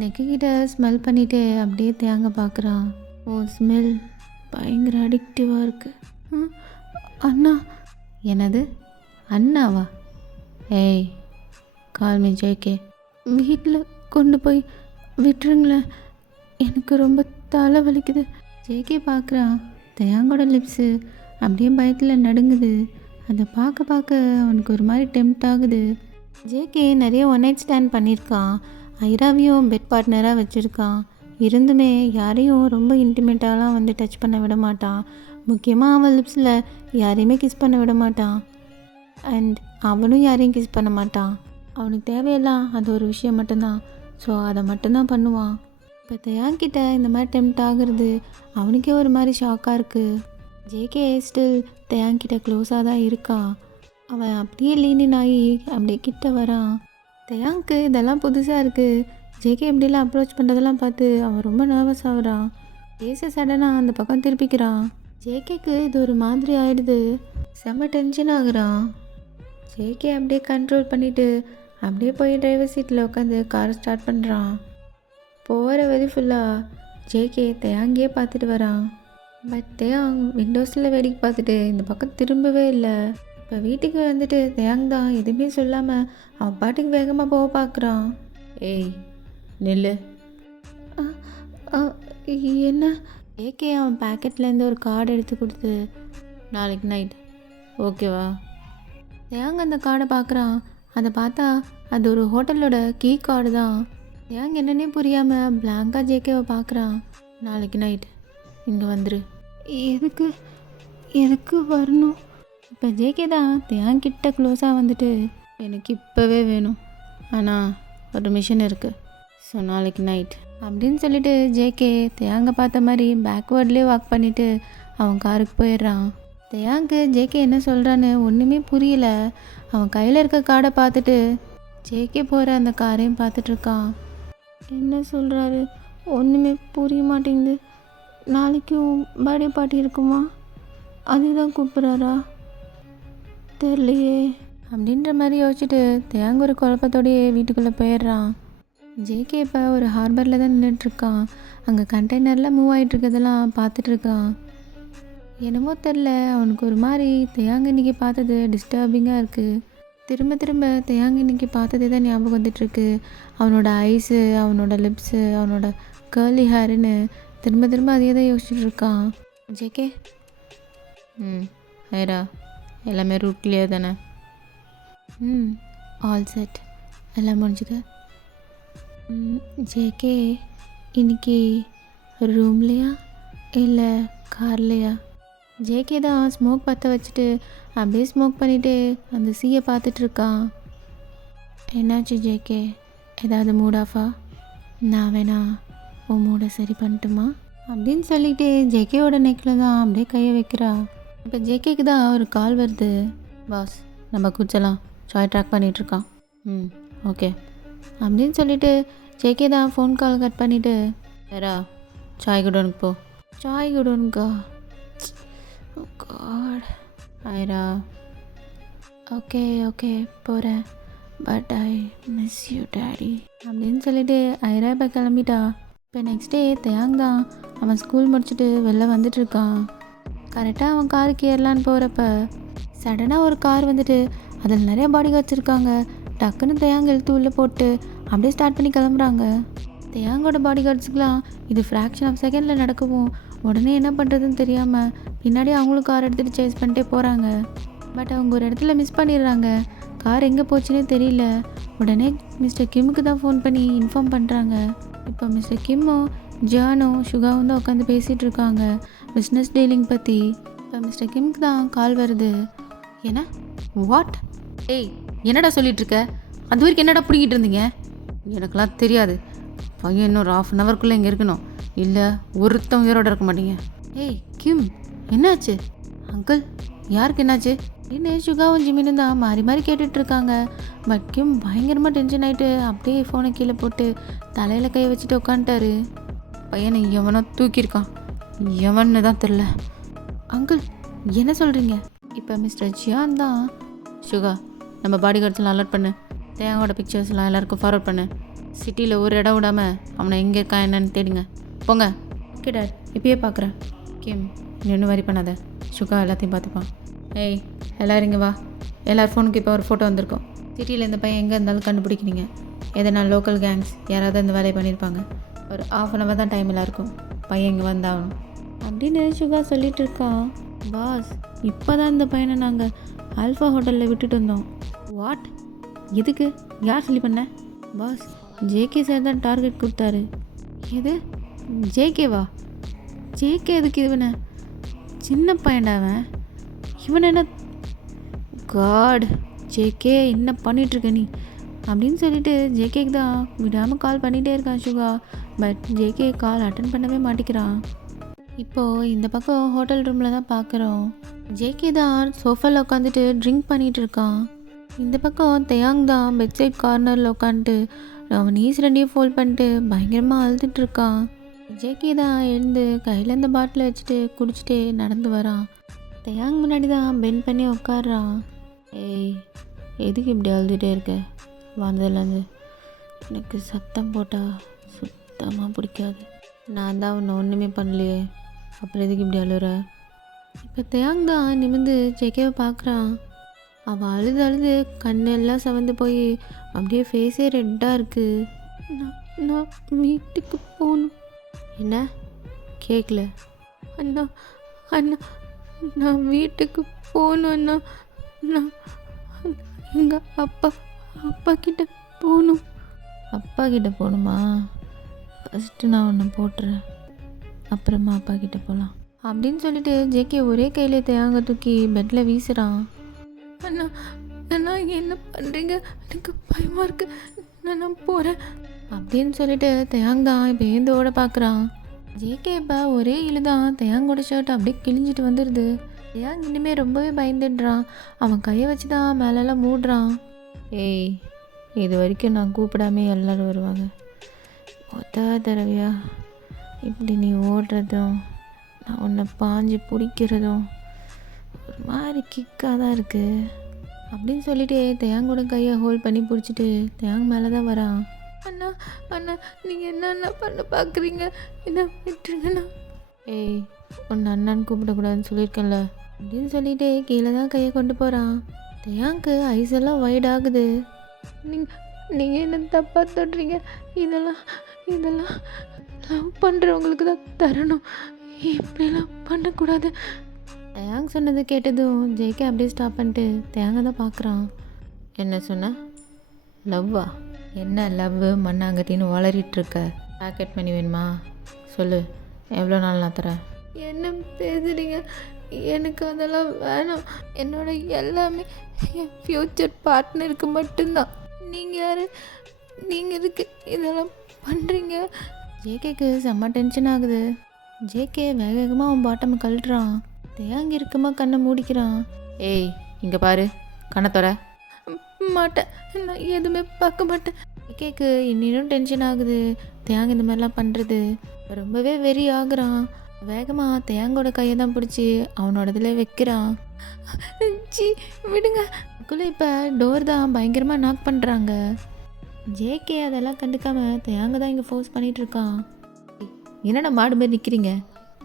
நெக்கிட்ட ஸ்மெல் பண்ணிவிட்டு அப்படியே தேங்க பார்க்குறான். ஓ, ஸ்மெல் பயங்கர அடிக்டிவாக இருக்குது. அண்ணா. என்னது அண்ணாவா? ஏய், கால்மி ஜேகே. வீட்டில் கொண்டு போய் விட்டுருங்களேன், எனக்கு ரொம்ப தலை வலிக்குது. ஜேகே பார்க்குறான். தேயாங்கோட லிப்ஸு அப்படியே பயத்தில் நடுங்குது. அதை பார்க்க பார்க்க அவனுக்கு ஒரு மாதிரி டெம்ட் ஆகுது. ஜேகே நிறைய ஒன் நைட் ஸ்டாண்ட் பண்ணியிருக்கான். ஐராவையும் பெட் பார்ட்னராக வச்சுருக்கான். இருந்துமே யாரையும் ரொம்ப இன்டிமேட்டாலாம் வந்து டச் பண்ண விட மாட்டான். முக்கியமாக அவன் லிப்ஸில் யாரையுமே கிஸ் பண்ண விட மாட்டான். அண்ட் அவனும் யாரையும் கிஸ் பண்ண மாட்டான். அவனுக்கு தேவையெல்லாம் அது ஒரு விஷயம் மட்டும்தான். ஸோ அதை மட்டும்தான் பண்ணுவான். இப்போ தேயாங்கிட்ட இந்த மாதிரி டெம்ட் ஆகுறது அவனுக்கே ஒரு மாதிரி ஷாக்காக இருக்குது. ஜேகே ஸ்டில் தேயாங்கிட்ட க்ளோஸாக தான் இருக்கான். அவன் அப்படியே லீனின் ஆகி அப்படியே கிட்ட வரான். தேயாங்க்கு இதெல்லாம் புதுசாக இருக்குது. ஜேகே இப்படிலாம் அப்ரோச் பண்ணுறதெல்லாம் பார்த்து அவன் ரொம்ப நர்வஸ் ஆகுறான். பேச சடனாக அந்த பக்கம் திருப்பிக்கிறான். ஜேகேக்கு இது ஒரு மாதிரி ஆகிடுது. செம்ம டென்ஷன் ஆகுறான். ஜேகே அப்படியே கண்ட்ரோல் பண்ணிவிட்டு அப்படியே போய் டிரைவர் சீட்டில் உட்காந்து காரை ஸ்டார்ட் பண்ணுறான். போகிற வழி ஃபுல்லாக ஜேகே தேயாங்கே பார்த்துட்டு வரான். பட் தேயாங் விண்டோஸில் வேடிக்கை பார்த்துட்டு இந்த பக்கம் திரும்பவே இல்லை. இப்போ வீட்டுக்கு வந்துட்டு தேயாங் தான் எதுவுமே சொல்லாமல் அவன் பாட்டுக்கு வேகமாக போக பார்க்குறான். ஏய், நில்லு. என்ன? ஜேகே அவன் பேக்கெட்லேருந்து ஒரு கார்டு எடுத்து கொடுத்து, நாளைக்கு நைட் ஓகேவா? தேயாங் அந்த கார்டை பார்க்குறான். அதை பார்த்தா அது ஒரு ஹோட்டலோட கீ கார்டு தான். தேயாங் என்னன்னே புரியாமல் பிளாங்காக ஜேகேவை பார்க்குறான். நாளைக்கு நைட் இங்கே வந்துரு. எதுக்கு எதுக்கு வரணும்? இப்போ ஜேகே தான் தேயாங்கிட்ட க்ளோஸாக வந்துட்டு, எனக்கு இப்போவே வேணும், ஆனால் ஒரு மிஷன் இருக்குது, ஸோ நாளைக்கு நைட் அப்படின்னு சொல்லிட்டு ஜேகே தேயாங்க பார்த்த மாதிரி பேக்வேர்ட்லேயே வாக் பண்ணிவிட்டு அவன் காருக்கு போயிடுறான். தேயாங்கு ஜேகே என்ன சொல்கிறான்னு ஒன்றுமே புரியல. அவன் கையில் இருக்க கார்டை பார்த்துட்டு ஜேகே போகிற அந்த காரையும் பார்த்துட்ருக்கான். என்ன சொல்கிறாரு ஒன்றுமே புரிய மாட்டேங்குது. நாளைக்கும் பர்த்டே பார்ட்டி இருக்குமா? அதுதான் கூப்பிட்றாரா? தெரியலையே அப்படின்ற மாதிரி யோசிச்சுட்டு தேயாங்க ஒரு குழப்பத்தோடையே வீட்டுக்குள்ளே போயிடுறான். ஜேகே இப்போ ஒரு ஹார்பரில் தான் நின்றுட்டுருக்கான். அங்கே கண்டெய்னரில் மூவ் ஆகிட்டுருக்கதெல்லாம் பார்த்துட்ருக்கான். என்னமோ தெரில, அவனுக்கு ஒரு மாதிரி தேயாங்க இன்றைக்கி பார்த்தது டிஸ்டர்பிங்காக இருக்குது. திரும்ப திரும்ப தேயாங்க இன்றைக்கி பார்த்ததே தான் ஞாபகம் வந்துட்டுருக்கு. அவனோட ஐஸு, அவனோட லிப்ஸு, அவனோட கேர்லி ஹேருன்னு திரும்ப திரும்ப அதே தான் யோசிச்சுட்டு இருக்கான். ஜேகே ஹேரா எல்லாமே ரூட் கிளியர் தானே? ஆல் செட், எல்லாம் முடிஞ்சுது. ஜேகே இன்னைக்கு ரூம்லையா இல்லை கார்லையா? ஜேகே தான் ஸ்மோக் பற்ற வச்சுட்டு அப்படியே ஸ்மோக் பண்ணிவிட்டு அந்த சீயை பார்த்துட்ருக்கான். என்னாச்சு ஜேகே, ஏதாவது மூட் ஆஃபா? நான் வேணா உன் மூடை சரி பண்ணட்டுமா அப்படின்னு சொல்லிட்டு ஜேகேவோட நெக்கில் தான் அப்படியே கையை வைக்கிறா. இப்போ ஜேகேக்கு தான் ஒரு கால் வருது. பாஸ், நம்ம குச்சலாம் சாய் ட்ராக் பண்ணிகிட்ருக்கான். ஓகே அப்படின்னு சொல்லிட்டு ஜேகே தான் ஃபோன் கால் கட் பண்ணிவிட்டு, வேறா சாய் குடோனுக்கு போ. சாய் குடோனுக்கா? காட். ஐரா ஓகே ஓகே போகிறேன், but I miss you daddy அப்படின்னு சொல்லிட்டு ஐரா இப்போ கிளம்பிட்டா. இப்போ நெக்ஸ்ட் டே தயாங் தான் அவன் ஸ்கூல் முடிச்சுட்டு வெளில வந்துட்டுருக்கான். கரெக்டாக அவன் காருக்கு ஏறலான்னு போகிறப்ப சடனாக ஒரு கார் வந்துட்டு அதில் நிறைய பாடி கார்ட்ஸ் இருக்காங்க. டக்குன்னு தயாங் இழுத்து உள்ளே போட்டு அப்படியே ஸ்டார்ட் பண்ணி கிளம்புறாங்க. தயாங்கோட பாடி கார்ட்ஸுக்கெலாம் இது ஃப்ராக்ஷன் ஆஃப் செகண்டில் நடக்கவும் உடனே என்ன பண்ணுறதுன்னு தெரியாமல் பின்னாடி அவங்களும் கார் எடுத்துகிட்டு சேஸ் பண்ணிட்டே போகிறாங்க. பட் அவங்க ஒரு இடத்துல மிஸ் பண்ணிடுறாங்க. கார் எங்கே போச்சுன்னே தெரியல. உடனே மிஸ்டர் கிம்முக்கு தான் ஃபோன் பண்ணி இன்ஃபார்ம் பண்ணுறாங்க. இப்போ மிஸ்டர் கிம்மும் ஜானும் சுகாவும் தான் உட்காந்து பேசிகிட்டு இருக்காங்க பிஸ்னஸ் டீலிங் பற்றி. இப்போ மிஸ்டர் கிம்முக்கு தான் கால் வருது. என்ன? வாட்? ஏய், என்னடா சொல்லிகிட்ருக்க? அது வரைக்கும் என்னடா பிடிக்கிட்டு இருந்தீங்க? எனக்கெல்லாம் தெரியாது. பையன் இன்னும் ஒரு 1/2 ஹவருக்குள்ளே இங்கே இருக்கணும், இல்லை ஒருத்தன் உயிரோடு இருக்க மாட்டீங்க. ஏய் கிம், என்னாச்சு? அங்கிள் யாருக்கு என்னாச்சு? இன்னும் சுகாவும் ஜிமினும் தான் மாறி மாறி கேட்டுட்ருக்காங்க. பட் கிம் பயங்கரமாக டென்ஷன் ஆகிட்டு அப்படியே ஃபோனை கீழே போட்டு தலையில் கையை வச்சுட்டு உட்காந்துட்டாரு. பையனை எவனோ தூக்கியிருக்கான், எவன்னு தான் தெரில. அங்கிள் என்ன சொல்கிறீங்க? இப்போ மிஸ்டர் ஜியான் தான், சுகா நம்ம பாடி கார்ட்ஸ்லாம் அலர்ட் பண்ணு, தேங்காவோட பிக்சர்ஸ்லாம் எல்லாருக்கும் ஃபார்வர்ட் பண்ணு, சிட்டியில் ஒரு இடம் விடாமல் அவனை எங்கே இருக்கான் என்னன்னு தேடுங்க, போங்க. ஓகே டாட், இப்பயே பார்க்குறேன். கிம் நீ ஒன்றும் வரி பண்ணாத, சுகா எல்லாத்தையும் பார்த்துப்பான். ஏய் எல்லோரும் இங்கே வா. எல்லார் ஃபோனுக்கு இப்போ ஒரு ஃபோட்டோ வந்திருக்கோம். சிட்டியில் இந்த பையன் எங்கே இருந்தாலும் கண்டுபிடிக்கிறீங்க. எதனா லோக்கல் கேங்ஸ் யாராவது இந்த வேலையை பண்ணியிருப்பாங்க. ஒரு 1/2 hour தான் டைம் எல்லாம் இருக்கும். பையன் இங்கே வந்தாகணும் அப்படின்னு சுகா சொல்லிகிட்டு இருக்கான். பாஸ், இப்போ தான் இந்த பையனை நாங்கள் ஆல்ஃபா ஹோட்டலில் விட்டுட்டு வந்தோம். வாட்? எதுக்கு? யார் சொல்லி பண்ண? பாஸ், ஜேகே சார் தான் டார்கெட் கொடுத்தாரு. எது? ஜேகேவா? ஜேகே எதுக்கு இவனை? சின்ன பையன்டாவன், இவன் என்ன? காட், ஜேகே என்ன பண்ணிகிட்ருக்க நீ அப்படின்னு சொல்லிட்டு ஜேகேக்கு தான் விடாமல் கால் பண்ணிகிட்டே இருக்கான் சுகா. பட் ஜேகே கால் அட்டன் பண்ணவே மாட்டேங்கிறான். இப்போது இந்த பக்கம் ஹோட்டல் ரூமில் தான் பார்க்குறோம். ஜேகே தான் சோஃபாவில் உட்காந்துட்டு ட்ரிங்க் பண்ணிகிட்டு இருக்கான். இந்த பக்கம் தயாங் தான் பெட் சைட் கார்னரில் உட்காந்துட்டு அவன் நீஸ் 2 ஃபோல்ட் பண்ணிட்டு பயங்கரமாக அழுதுட்டுருக்கான். ஜேகே தான் எழுந்து கையில் இந்த பாட்டிலை வச்சுட்டு குடிச்சிட்டே நடந்து வரான். தயாங் முன்னாடி தான் பெண்ட் பண்ணி உட்காடுறான். ஏய், எதுக்கு இப்படி அழுதுகிட்டே இருக்க? வந்ததுலேருந்து எனக்கு சத்தம் போட்டால் சுத்தமாக பிடிக்காது. நான் தான் அவனை ஒன்றுமே பண்ணலையே, அப்புறம் எதுக்கு இப்படி அழுற? இப்போ தயாங் தான் நிமிர்ந்து ஜேகேவை பார்க்குறான். அவள் அழுது அழுது கண்ணெல்லாம் செவந்து போய் அப்படியே ஃபேஸே ரெட்டாக இருக்குது. நான் வீட்டுக்கு போகணும். என்ன? கேட்கல. அண்ணா அண்ணா, நான் வீட்டுக்கு போகணும் அண்ணா. நான் எங்கள் அப்பா கிட்ட போகணும். அப்பா கிட்ட போகணுமா? ஃபஸ்ட்டு நான் ஒன்று போட்டுறேன், அப்புறமா அப்பா கிட்ட போகலாம் அப்படின்னு சொல்லிட்டு ஜேகே ஒரே கையிலே தயாங்க தூக்கி பெட்டில் வீசுகிறான். அண்ணா அண்ணா என்ன பண்ணுறீங்க? எனக்கு பயமாக இருக்கு, நான் போகிறேன் அப்படின்னு சொல்லிட்டு தயாங் தான் இப்போ ஏந்தோட பார்க்குறான். ஜேகே இப்போ ஒரே இழுதான் தயாங்கோட ஷர்ட் அப்படியே கிழிஞ்சிட்டு வந்துடுது. தயாங் இனிமேல் ரொம்பவே பயந்துடுறான். அவன் கையை வச்சு தான் மேலெல்லாம் மூடுறான். ஏய், இது வரைக்கும் நான் கூப்பிடாமே எல்லோரும் வருவாங்க. தடவையா இப்படி நீ ஓடுறதும் நான் உன்னை பாஞ்சு பிடிக்கிறதும் ஒரு மாதிரி கிக்காக தான் இருக்குது அப்படின்னு சொல்லிட்டு தயாங்கோட கையை ஹோல்ட் பண்ணி பிடிச்சிட்டு தயாங் மேலே தான் வரான். அண்ணா அண்ணா, நீங்கள் என்னென்ன பண்ண பார்க்குறீங்க? என்ன விட்டுருங்கண்ணா. ஏய், உன்னை அண்ணான்னு கூப்பிடக்கூடாதுன்னு சொல்லியிருக்கேன்ல அப்படின்னு சொல்லிட்டு கீழே தான் கையை கொண்டு போகிறான். தயாங்க்கு ஐஸ் எல்லாம் வைட் ஆகுது. நீங்கள் என்ன தப்பாக தொடுறீங்க? இதெல்லாம் லவ் பண்ணுறவங்களுக்கு தான் தரணும், இப்படிலாம் பண்ணக்கூடாது. தேங் சொன்னது கேட்டதும் ஜேகே அப்படியே ஸ்டாப் பண்ணிட்டு தேங்க தான் பார்க்குறான். என்ன சொன்ன? லவ்வா? என்ன லவ் மண்ணாங்கட்டின்னு வளரிட்டுருக்க? பேக்கெட் மணி வேணுமா? சொல்லு, எவ்வளோ நாள் நான் தரேன்? என்ன பேசுறீங்க? எனக்கு அதெல்லாம் வேணாம். என்னோட எல்லாமே என் ஃப்யூச்சர் பார்ட்னருக்கு மட்டும்தான். நீங்கள் யார்? நீங்கள் இதுக்கு இதெல்லாம் பண்ணுறீங்க? ஜேகேக்கு செம்ம டென்ஷன் ஆகுது. ஜேகே வேக வேகமாக அவன் பாட்டம் கழட்டுறான். தேங்கி இருக்குமா கண்ணை மூடிக்கிறான். ஏய், இங்கே பாரு, கண்ணை தர மாட்டேன், நான் எதுவுமே பார்க்க மாட்டேன். ஜேகேக்கு இன்னும் டென்ஷன் ஆகுது. தேங்க இந்த மாதிரிலாம் பண்ணுறது ரொம்பவே வெறி ஆகுறான். வேகமாக தேங்கோட கையை தான் பிடிச்சி அவனோட இதில் வைக்கிறான். ஜி விடுங்க. அதுக்குள்ளே இப்போ டோர் தான் பயங்கரமாக நாக் பண்ணுறாங்க. ஜேகே அதெல்லாம் கண்டுக்காம தேங்க தான் இங்கே ஃபோர்ஸ் பண்ணிகிட்ருக்கான். என்னடா மாடு மாதிரி நிற்கிறீங்க,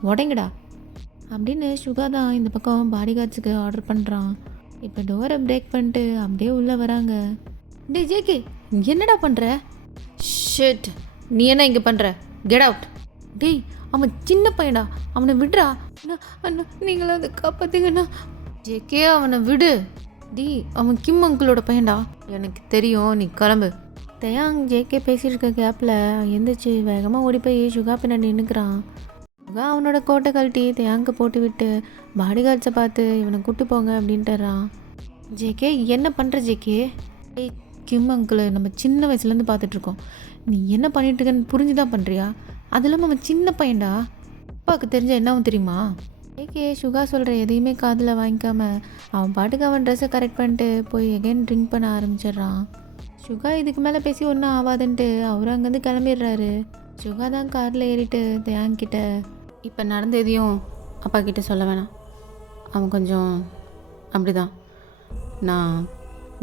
உடைங்கடா அப்படின்னு சுகா தான் இந்த பக்கம் பாடி கார்ட்ஸுக்கு ஆர்டர் பண்ணுறான். இப்போ டோரை பிரேக் பண்ணிட்டு அப்படியே உள்ளே வராங்க. டே ஜேகே, என்னடா பண்ணுற? ஷிட், நீ என்ன இங்கே பண்ணுற? Get out. டேய், அவன் சின்ன பையன்டா, அவனை விடுறா. அண்ணா நீங்களும் அதை காப்பாற்றுங்கண்ணா. ஜேகே, அவனை விடு. டி, அவன் கிம் அங்கிளோட பையன்டா. எனக்கு தெரியும், நீ கிளம்பு. தயாங் ஜேகே பேசிகிட்டு இருக்க கேப்பில் எந்திரிச்சு வேகமாக ஓடி போய் சுகா பின்னாடி நின்றுக்கிறான். சுகா அவனோட கோட்டை கழட்டி தேங்கு போட்டு விட்டு பாடி கார்ட்ஸை பார்த்து இவனை கூட்டு போங்க அப்படின்ட்டுறான். ஜேகே, என்ன பண்ணுற ஜேகே? ஏய் கிம் அங்கிள், நம்ம சின்ன வயசுலேருந்து பார்த்துட்ருக்கோம். நீ என்ன பண்ணிட்டுருக்கன்னு புரிஞ்சு தான் பண்ணுறியா? அது இல்லாமல் அவன் சின்ன பையன்டா, அப்பாவுக்கு தெரிஞ்ச என்னவும் தெரியுமா? ஜேகே சுகா சொல்கிற எதையுமே காதில் வாங்கிக்காம அவன் பாட்டுக்கு அவன் ட்ரெஸ்ஸை கரெக்ட் பண்ணிட்டு போய் எகைன் ட்ரிங்க் பண்ண ஆரம்பிச்சிடுறான். சுகா இதுக்கு மேலே பேசி ஒன்றும் ஆகாதுன்ட்டு அவரும் அங்கேருந்து கிளம்பிடுறாரு. சுகா தான் காரில் ஏறிட்டு தேங்கிட்ட, இப்போ நடந்த எதையும் அப்பா கிட்டே சொல்ல வேணாம், அவன் கொஞ்சம் அப்படி தான்,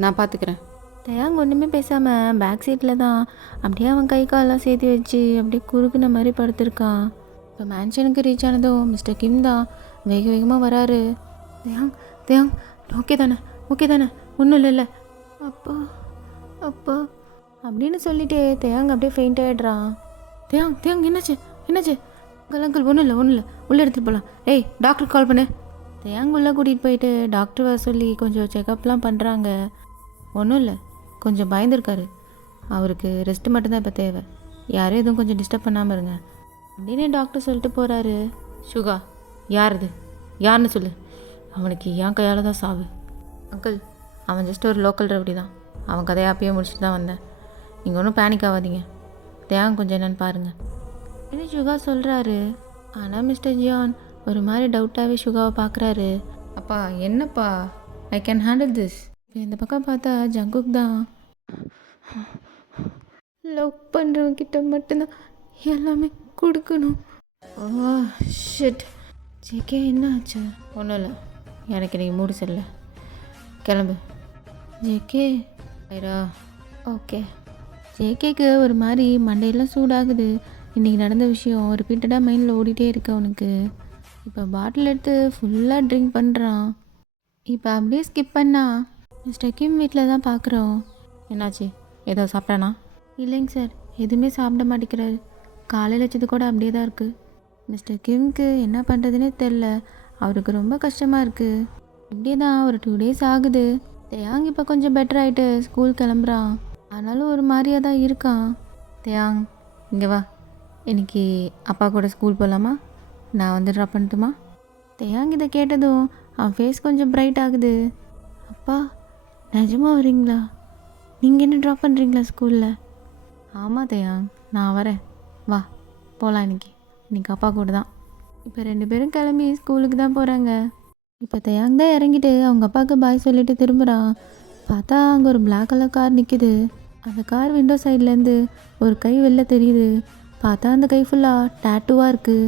நான் பார்த்துக்கிறேன். தேயாங் ஒன்றுமே பேசாமல் பேக் சீட்டில் தான் அப்படியே அவன் கை காலெலாம் சேர்த்து வச்சு அப்படியே குறுக்குன மாதிரி படுத்திருக்கான். இப்போ மேன்ஷனுக்கு ரீச் ஆனதும் மிஸ்டர் கிம் தான் வேக வேகமாக வராரு. தேயாங் தேயாங் ஓகே தானே, ஓகே தானே, ஒன்றும் இல்லைல்ல? அப்பா அப்பா அப்படின்னு சொல்லிட்டு தேயாங் அப்படியே ஃபெயிண்ட் ஆகிடுறான். தேயாங் தேயாங் என்னாச்சு என்னாச்சு? அங்கிள் ஒன்றும் இல்லை, உள்ளே எடுத்துகிட்டு போகலாம். ஏய் டாக்டர் கால் பண்ணு. தேயாங் உள்ளே கூட்டிகிட்டு போயிட்டு டாக்டர் வர சொல்லி கொஞ்சம் செக்கப்லாம் பண்ணுறாங்க. ஒன்றும் இல்லை, கொஞ்சம் பயந்துருக்காரு, அவருக்கு ரெஸ்ட்டு மட்டும்தான் இப்போ தேவை, யாரும் எதுவும் கொஞ்சம் டிஸ்டர்ப் பண்ணாமல் இருங்க அப்படின்னு டாக்டர் சொல்லிட்டு போகிறாரு. சுகா, யார் இது? யாருன்னு சொல்லு, அவனுக்கு என் கையால் தான் சாவு. அங்கிள், அவன் ஜஸ்ட் ஒரு லோக்கல் ரவுடி தான், அவன் கதையை அப்பயே முடிச்சுட்டு தான் வந்தேன், நீங்கள் ஒன்றும் பேனிக் ஆகாதீங்க, தேவன் கொஞ்சம் என்னென்னு பாருங்கள் அப்படின்னு சுகா சொல்கிறாரு. ஆனால் மிஸ்டர் ஜியான் ஒரு மாதிரி டவுட்டாகவே சுகாவை பார்க்குறாரு. அப்பா என்னப்பா, ஐ கேன் ஹேண்டில் திஸ். இந்த பக்கம் பார்த்தா ஜங்குக் தான். லவ் பண்ணுறவங்கிட்ட மட்டும்தான் எல்லாமே கொடுக்கணும். Oh shit. ஜேகே என்ன ஆச்சு? ஒன்றும் இல்லை, எனக்கு நீங்கள் மூடு செல்ல, கிளம்பு. ஜேகே ஐரா. ஓகே. ஜேகேக்கு ஒரு மாதிரி மண்டையெல்லாம் சூடாகுது. இன்றைக்கி நடந்த விஷயம் ரிப்பீட்டடாக மைண்டில் ஓடிட்டே இருக்கு அவனுக்கு. இப்போ பாட்டில் எடுத்து ஃபுல்லாக ட்ரிங்க் பண்ணுறான். இப்போ அப்படியே ஸ்கிப் பண்ணா மிஸ்டர் கிம் வீட்டில் தான் பார்க்குறோம். என்னாச்சு, ஏதோ சாப்பிட்டானா? இல்லைங்க சார், எதுவுமே சாப்பிட மாட்டேங்கிறாரு, காலையில் வச்சது கூட அப்படியே தான் இருக்குது. மிஸ்டர் கிம்க்கு என்ன பண்ணுறதுனே தெரில, அவருக்கு ரொம்ப கஷ்டமாக இருக்குது. இப்படியே தான் ஒரு 2 days ஆகுது. தேயாங் இப்போ கொஞ்சம் பெட்டர் ஆகிட்டு ஸ்கூல் கிளம்புறான். ஆனாலும் ஒரு மாதிரியாக தான் இருக்கான். தேயாங் இங்கே வா, இன்னைக்கு அப்பா கூட ஸ்கூல் போகலாமா? நான் வந்து ட்ராப் பண்ணட்டுமா? தேயாங் இதை கேட்டதும் அவன் ஃபேஸ் கொஞ்சம் பிரைட் ஆகுது. அப்பா நிஜமாக வரீங்களா? நீங்கள் என்ன ட்ராப் பண்ணுறீங்களா ஸ்கூலில்? ஆமாம் தேயாங், நான் வரேன், வா போகலாம், இன்னைக்கு அப்பா கூட தான். இப்போ 2 பேரும் கிளம்பி ஸ்கூலுக்கு தான் போகிறாங்க. இப்போ தேயாங் தான் இறங்கிட்டு அவங்க அப்பாவுக்கு பாய் சொல்லிட்டு திரும்புகிறான். பார்த்தா அங்கே ஒரு பிளாக் கலர் கார் நிற்கிது. அந்த கார் விண்டோ சைட்லேருந்து ஒரு கை வெளில தெரியுது. பார்த்தா அந்த கை ஃபுல்லாக டேட்டூவாக இருக்குது.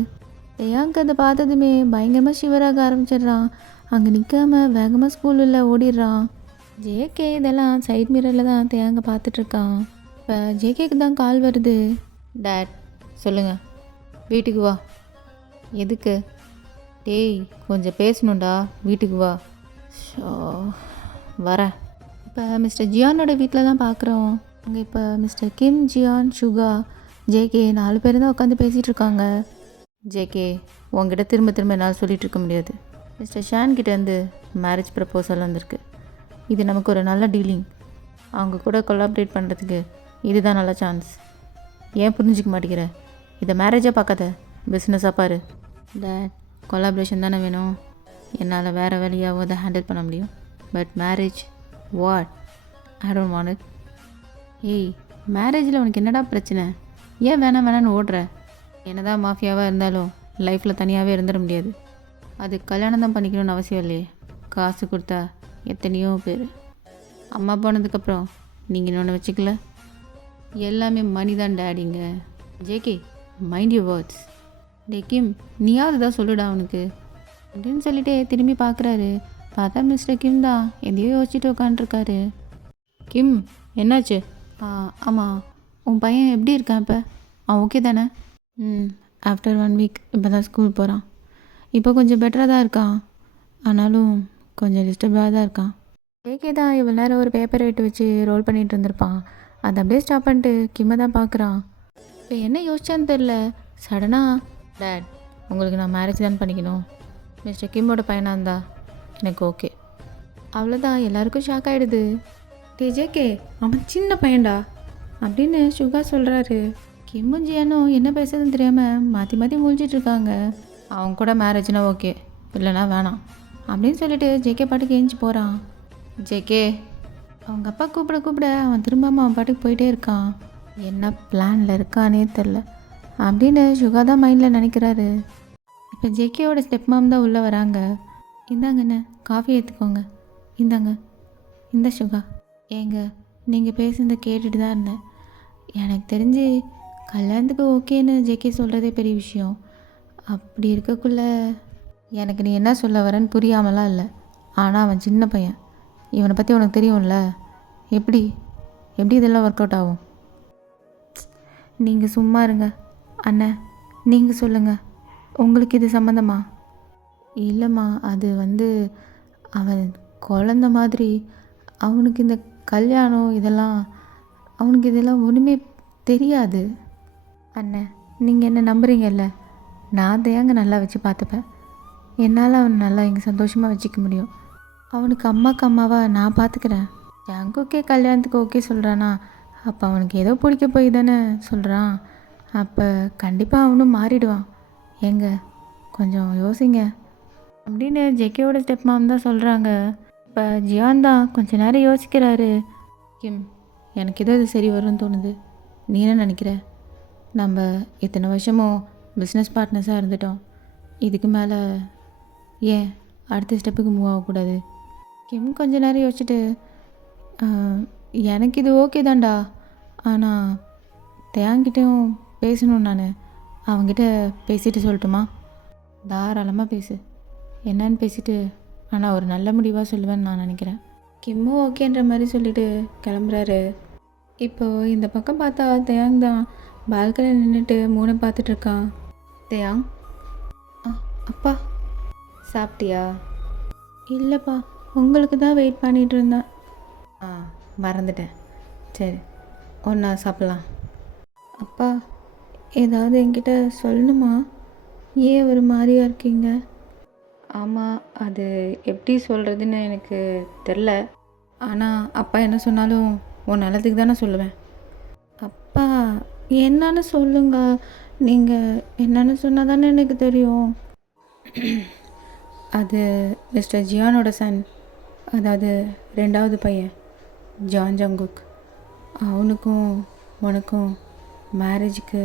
தேயாங்க் அதை பார்த்ததுமே பயங்கரமாக ஷிவராக ஆரம்பிச்சிடுறான். அங்கே நிற்காம வேகமாக ஸ்கூலில் ஓடிடுறான். ஜேகே இதெல்லாம் சைட் மிரரில் தான் தேயாங்க பார்த்துட்ருக்கான். இப்போ ஜேகேக்கு தான் கால் வருது. டேட் சொல்லுங்கள். வீட்டுக்கு வா. எதுக்கு? டேய் கொஞ்சம் பேசணுண்டா, வீட்டுக்கு வா. ஷோ வரேன். இப்போ மிஸ்டர் ஜியானோட வீட்டில் தான் பார்க்குறோம். அங்கே இப்போ மிஸ்டர் கிம், ஜியான், சுகா ஜேகே 4 பேர் தான் உட்காந்து பேசிகிட்டு இருக்காங்க. ஜேகே உங்ககிட்ட திரும்ப திரும்ப என்னால் சொல்லிகிட்டு இருக்க முடியாது. மிஸ்டர் ஷான் கிட்டேருந்து மேரேஜ் ப்ரப்போசல் வந்திருக்கு. இது நமக்கு ஒரு நல்ல டீலிங். அவங்க கூட கொலாபரேட் பண்ணுறதுக்கு இதுதான் நல்ல சான்ஸ். ஏன் புரிஞ்சிக்க மாட்டேங்கிற? இதை மேரேஜாக பார்க்காத, பிஸ்னஸாக பாரு. டேட், கொலாபரேஷன் தானே வேணும். என்னால் வேறு வேலையாகவும் அதை ஹேண்டில் பண்ண முடியும். But marriage what? I don't want it. ஏய், மேரேஜில் உனக்கு என்னடா பிரச்சனை? ஏன் வேணான்னு ஓடுற? என்னதான் மாஃபியாவாக இருந்தாலும் லைஃப்பில் தனியாகவே இருந்துட முடியாது. அது கல்யாணம் தான் பண்ணிக்கணும்னு அவசியம் இல்லையே. காசு கொடுத்தா எத்தனையோ பேர். அம்மா போனதுக்கப்புறம் நீங்கள் இன்னொன்று வச்சுக்கல. எல்லாமே மணி தான் டேடிங்க. JK, mind you words. டே கிம், நீயாவது தான் சொல்லுடா அவனுக்கு அப்படின்னு சொல்லிட்டே திரும்பி பார்க்குறாரு. பார்த்தா மிஸ்டர் கிம் தான் எதையோ யோசிச்சுட்டு உட்காண்ட்ருக்காரு. கிம், என்னாச்சு? ஆமாம், உன் பையன் எப்படி இருக்கான் இப்போ? அவன் ஓகே தானே? ஆஃப்டர் 1 வீக் இப்போ தான் ஸ்கூல் போகிறான். இப்போ கொஞ்சம் பெட்டராக தான் இருக்கான். ஆனாலும் கொஞ்சம் டிஸ்டர்பாக தான் இருக்கான். ஏகே தான் இவ்வளோ நேரம் ஒரு பேப்பர் வெயிட் வச்சு ரோல் பண்ணிகிட்டு இருந்திருப்பான். அதை அப்படியே ஸ்டாப் பண்ணிட்டு கிம்மை தான் பார்க்குறான். இப்போ என்ன யோசிச்சான்னு தெரில. சடனாக, டேட், உங்களுக்கு நான் மேரேஜ் தான் பண்ணிக்கணும். மிஸ்டர் கிம்மோட பையனாக இருந்தா எனக்கு ஓகே. அவ்வளோதான், எல்லாருக்கும் ஷாக் ஆகிடுது. ஜேகே, அவன் சின்ன பையன்டா அப்படின்னு சுகா சொல்கிறாரு. கிம்மும் ஜியானும் என்ன பேசுறதுன்னு தெரியாமல் மாற்றி மாற்றி முழிச்சிட்ருக்காங்க. அவங்க கூட மேரேஜ்னா ஓகே, இல்லைனா வேணாம் அப்படின்னு சொல்லிட்டு ஜேகே பாட்டுக்கு ஏஞ்சி போகிறான். ஜேகே, அவங்க அப்பா கூப்பிட அவன் திரும்பாமல் அவன் பாட்டுக்கு போயிட்டே இருக்கான். என்ன பிளானில் இருக்கானே தெரில அப்படின்னு சுகா தான் மைண்டில் நினைக்கிறாரு. இப்போ ஜேகேயோட ஸ்டெப் மாம் தான் உள்ளே வராங்க. இந்தாங்கண்ணே, காஃபி ஏற்றுக்கோங்க. இந்தாங்க. இந்த சுகா, ஏங்க நீங்கள் பேசுனதை கேட்டுட்டு தான் இருந்தேன். எனக்கு தெரிஞ்சு கல்யாணத்துக்கு ஓகேன்னு ஜேகே சொல்கிறதே பெரிய விஷயம். அப்படி இருக்கக்குள்ள எனக்கு நீ என்ன சொல்ல வரேன்னு புரியாமலாம் இல்லை. ஆனால் அவன் சின்ன பையன். இவனை பற்றி உனக்கு தெரியும்ல. எப்படி இதெல்லாம் ஒர்க் அவுட் ஆகும்? நீங்கள் சும்மா இருங்க அண்ணே. நீங்கள் சொல்லுங்கள், உங்களுக்கு இது சம்மந்தமா? இல்லைம்மா, அது அவன் குழந்த மாதிரி. அவனுக்கு இந்த கல்யாணம் அவனுக்கு இதெல்லாம் ஒன்றுமே தெரியாது. அண்ணே, நீங்கள் என்ன நம்புறீங்கல்ல? நான் தேங்க நல்லா வச்சு பார்த்துப்பேன். என்னால் அவனை நல்லா இங்கே சந்தோஷமாக வச்சுக்க முடியும். அவனுக்கு அம்மாவாக நான் பார்த்துக்கிறேன். ஜங்குக்கே கல்யாணத்துக்கு ஓகே சொல்கிறானா, அப்போ அவனுக்கு ஏதோ பிடிக்க போய் தானே சொல்கிறான். அப்போ கண்டிப்பாக அவனும் மாறிடுவான். ஏங்க கொஞ்சம் யோசிங்க அப்படின்னு ஜெகேயோட ஸ்டெப் மாம் தான் சொல்கிறாங்க. இப்போ ஜியான் தான் கொஞ்ச நேரம் யோசிக்கிறாரு. கிம், எனக்கு ஏதோ இது சரி வரும்னு தோணுது. நீ என்ன நினைக்கிற? நம்ம இத்தனை வருஷமும் பிஸ்னஸ் பார்ட்னர்ஸாக இருந்துட்டோம். இதுக்கு மேலே ஏன் அடுத்த ஸ்டெப்புக்கு மூவ் ஆகக்கூடாது? கிம் கொஞ்ச நேரம் யோசிச்சுட்டு, எனக்கு இது ஓகே தான்டா, ஆனால் தேங்கிட்டையும் பேசணும். நான் அவங்ககிட்ட பேசிட்டு சொல்லட்டுமா? தாராளமாக பேசு, என்னன்னு பேசிட்டு ஆனால் ஒரு நல்ல முடிவாக சொல்லுவேன்னு நான் நினைக்கிறேன். கிம்மும் ஓகேன்ற மாதிரி சொல்லிட்டு கிளம்புறாரு. இப்போது இந்த பக்கம் பார்த்தா தேயாங் தான் பால்கனியில் நின்றுட்டு மூணை பார்த்துட்ருக்கான். தேயாங், அப்பா சாப்பிட்டியா? இல்லைப்பா, உங்களுக்கு தான் வெயிட் பண்ணிகிட்டு இருந்தேன். மறந்துட்டேன். சரி, ஒன்றா சாப்பிட்லாம். அப்பா, ஏதாவது என்கிட்ட சொல்லணுமா? ஏன் ஒரு மாதிரியா இருக்கீங்க? ஆமாம், அது எப்படி சொல்கிறதுன்னு எனக்கு தெரில. ஆனால் அப்பா என்ன சொன்னாலும் உன் நல்லதுக்கு தானே சொல்லுவேன். அப்பா, என்னன்னு சொல்லுங்க. நீங்கள் என்னன்னு சொன்னால் தானே எனக்கு தெரியும். அது மிஸ்டர் ஜியானோட சன், அதாவது 2வது பையன் ஜான் ஜங்குக். அவனுக்கும் உனக்கும் மேரேஜுக்கு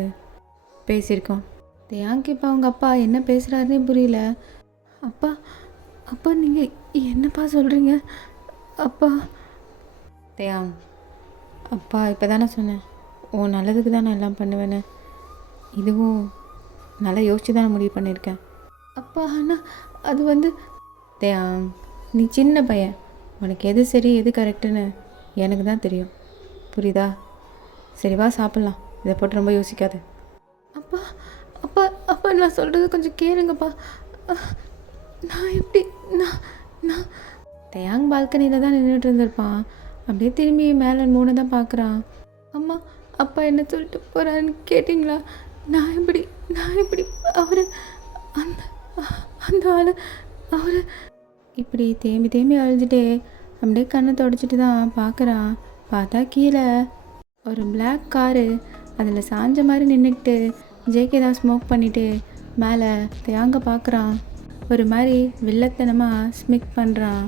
பேசியிருக்கோம். தேயாங்க்கு இப்போ அவங்க அப்பா என்ன பேசுகிறாருன்னே புரியல. அப்பா நீங்கள் என்னப்பா சொல்கிறீங்க? அப்பா. தேயாங், அப்பா இப்போ தானே சொன்னேன் உன் நல்லதுக்கு தான் நான் எல்லாம் பண்ணுவேன்னு. இதுவும் நல்லா யோசிச்சு தான் முடிவு பண்ணியிருக்கேன். அப்பா, ஆனால் அது தேயாங், நீ சின்ன பையன். உனக்கு எது சரி எது கரெக்டுன்னு எனக்கு தான் தெரியும். புரியுதா? சரி வா சாப்பிட்லாம். இதை போட்டு ரொம்ப யோசிக்காது. அப்பா அப்பா அப்பா நான் சொல்கிறது கொஞ்சம் கேளுங்கப்பா. நான் எப்படி நான் தேயாங் பால்கனியில் தான் நின்றுட்டு இருந்திருப்பான். அப்படியே திரும்பி மேலே மூணை தான் பார்க்குறான். அம்மா அப்பா என்ன சொல்லிட்டு போகிறாருன்னு கேட்டிங்களா? நான் எப்படி அவர் அந்த அந்த ஆள் அவர் இப்படி தேம்பி தேம்பி அழுதுகிட்டே அப்படியே கண்ணை தொடச்சிட்டு தான் பார்க்குறான். பார்த்தா கீழே ஒரு பிளாக் காரு, அதில் சாஞ்ச மாதிரி நின்றுக்கிட்டு ஜேகே தான் ஸ்மோக் பண்ணிவிட்டு மேலே தேங்க பார்க்குறான். ஒரு மாதிரி வில்லத்தனமாக ஸ்மிக் பண்ணுறான்.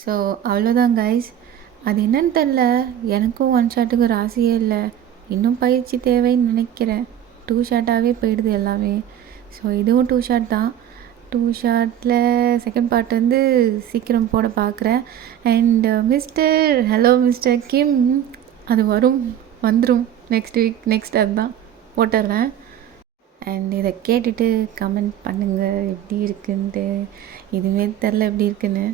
ஸோ அவ்வளோதான் கைஸ். அது என்னன்னு தெரில, எனக்கும் ஒன் ஷாட்டுக்கு ராசியே இல்லை. இன்னும் பயிற்சி தேவைன்னு நினைக்கிறேன். 2 ஷாட்டாகவே போயிடுது எல்லாமே. ஸோ இதுவும் 2 ஷாட் தான். 2 ஷாட்டில் செகண்ட் பார்ட் வந்து சீக்கிரம் போட பார்க்குறேன். அண்ட் ஹலோ மிஸ்டர் கிம், அது வந்துடும் நெக்ஸ்ட் வீக். நெக்ஸ்ட் அதுதான் போட்டுடுறேன். அண்ட் இதை கேட்டுட்டு கமெண்ட் பண்ணுங்கள் எப்படி இருக்குன்ட்டு. இதுவே தெரில எப்படி இருக்குன்னு.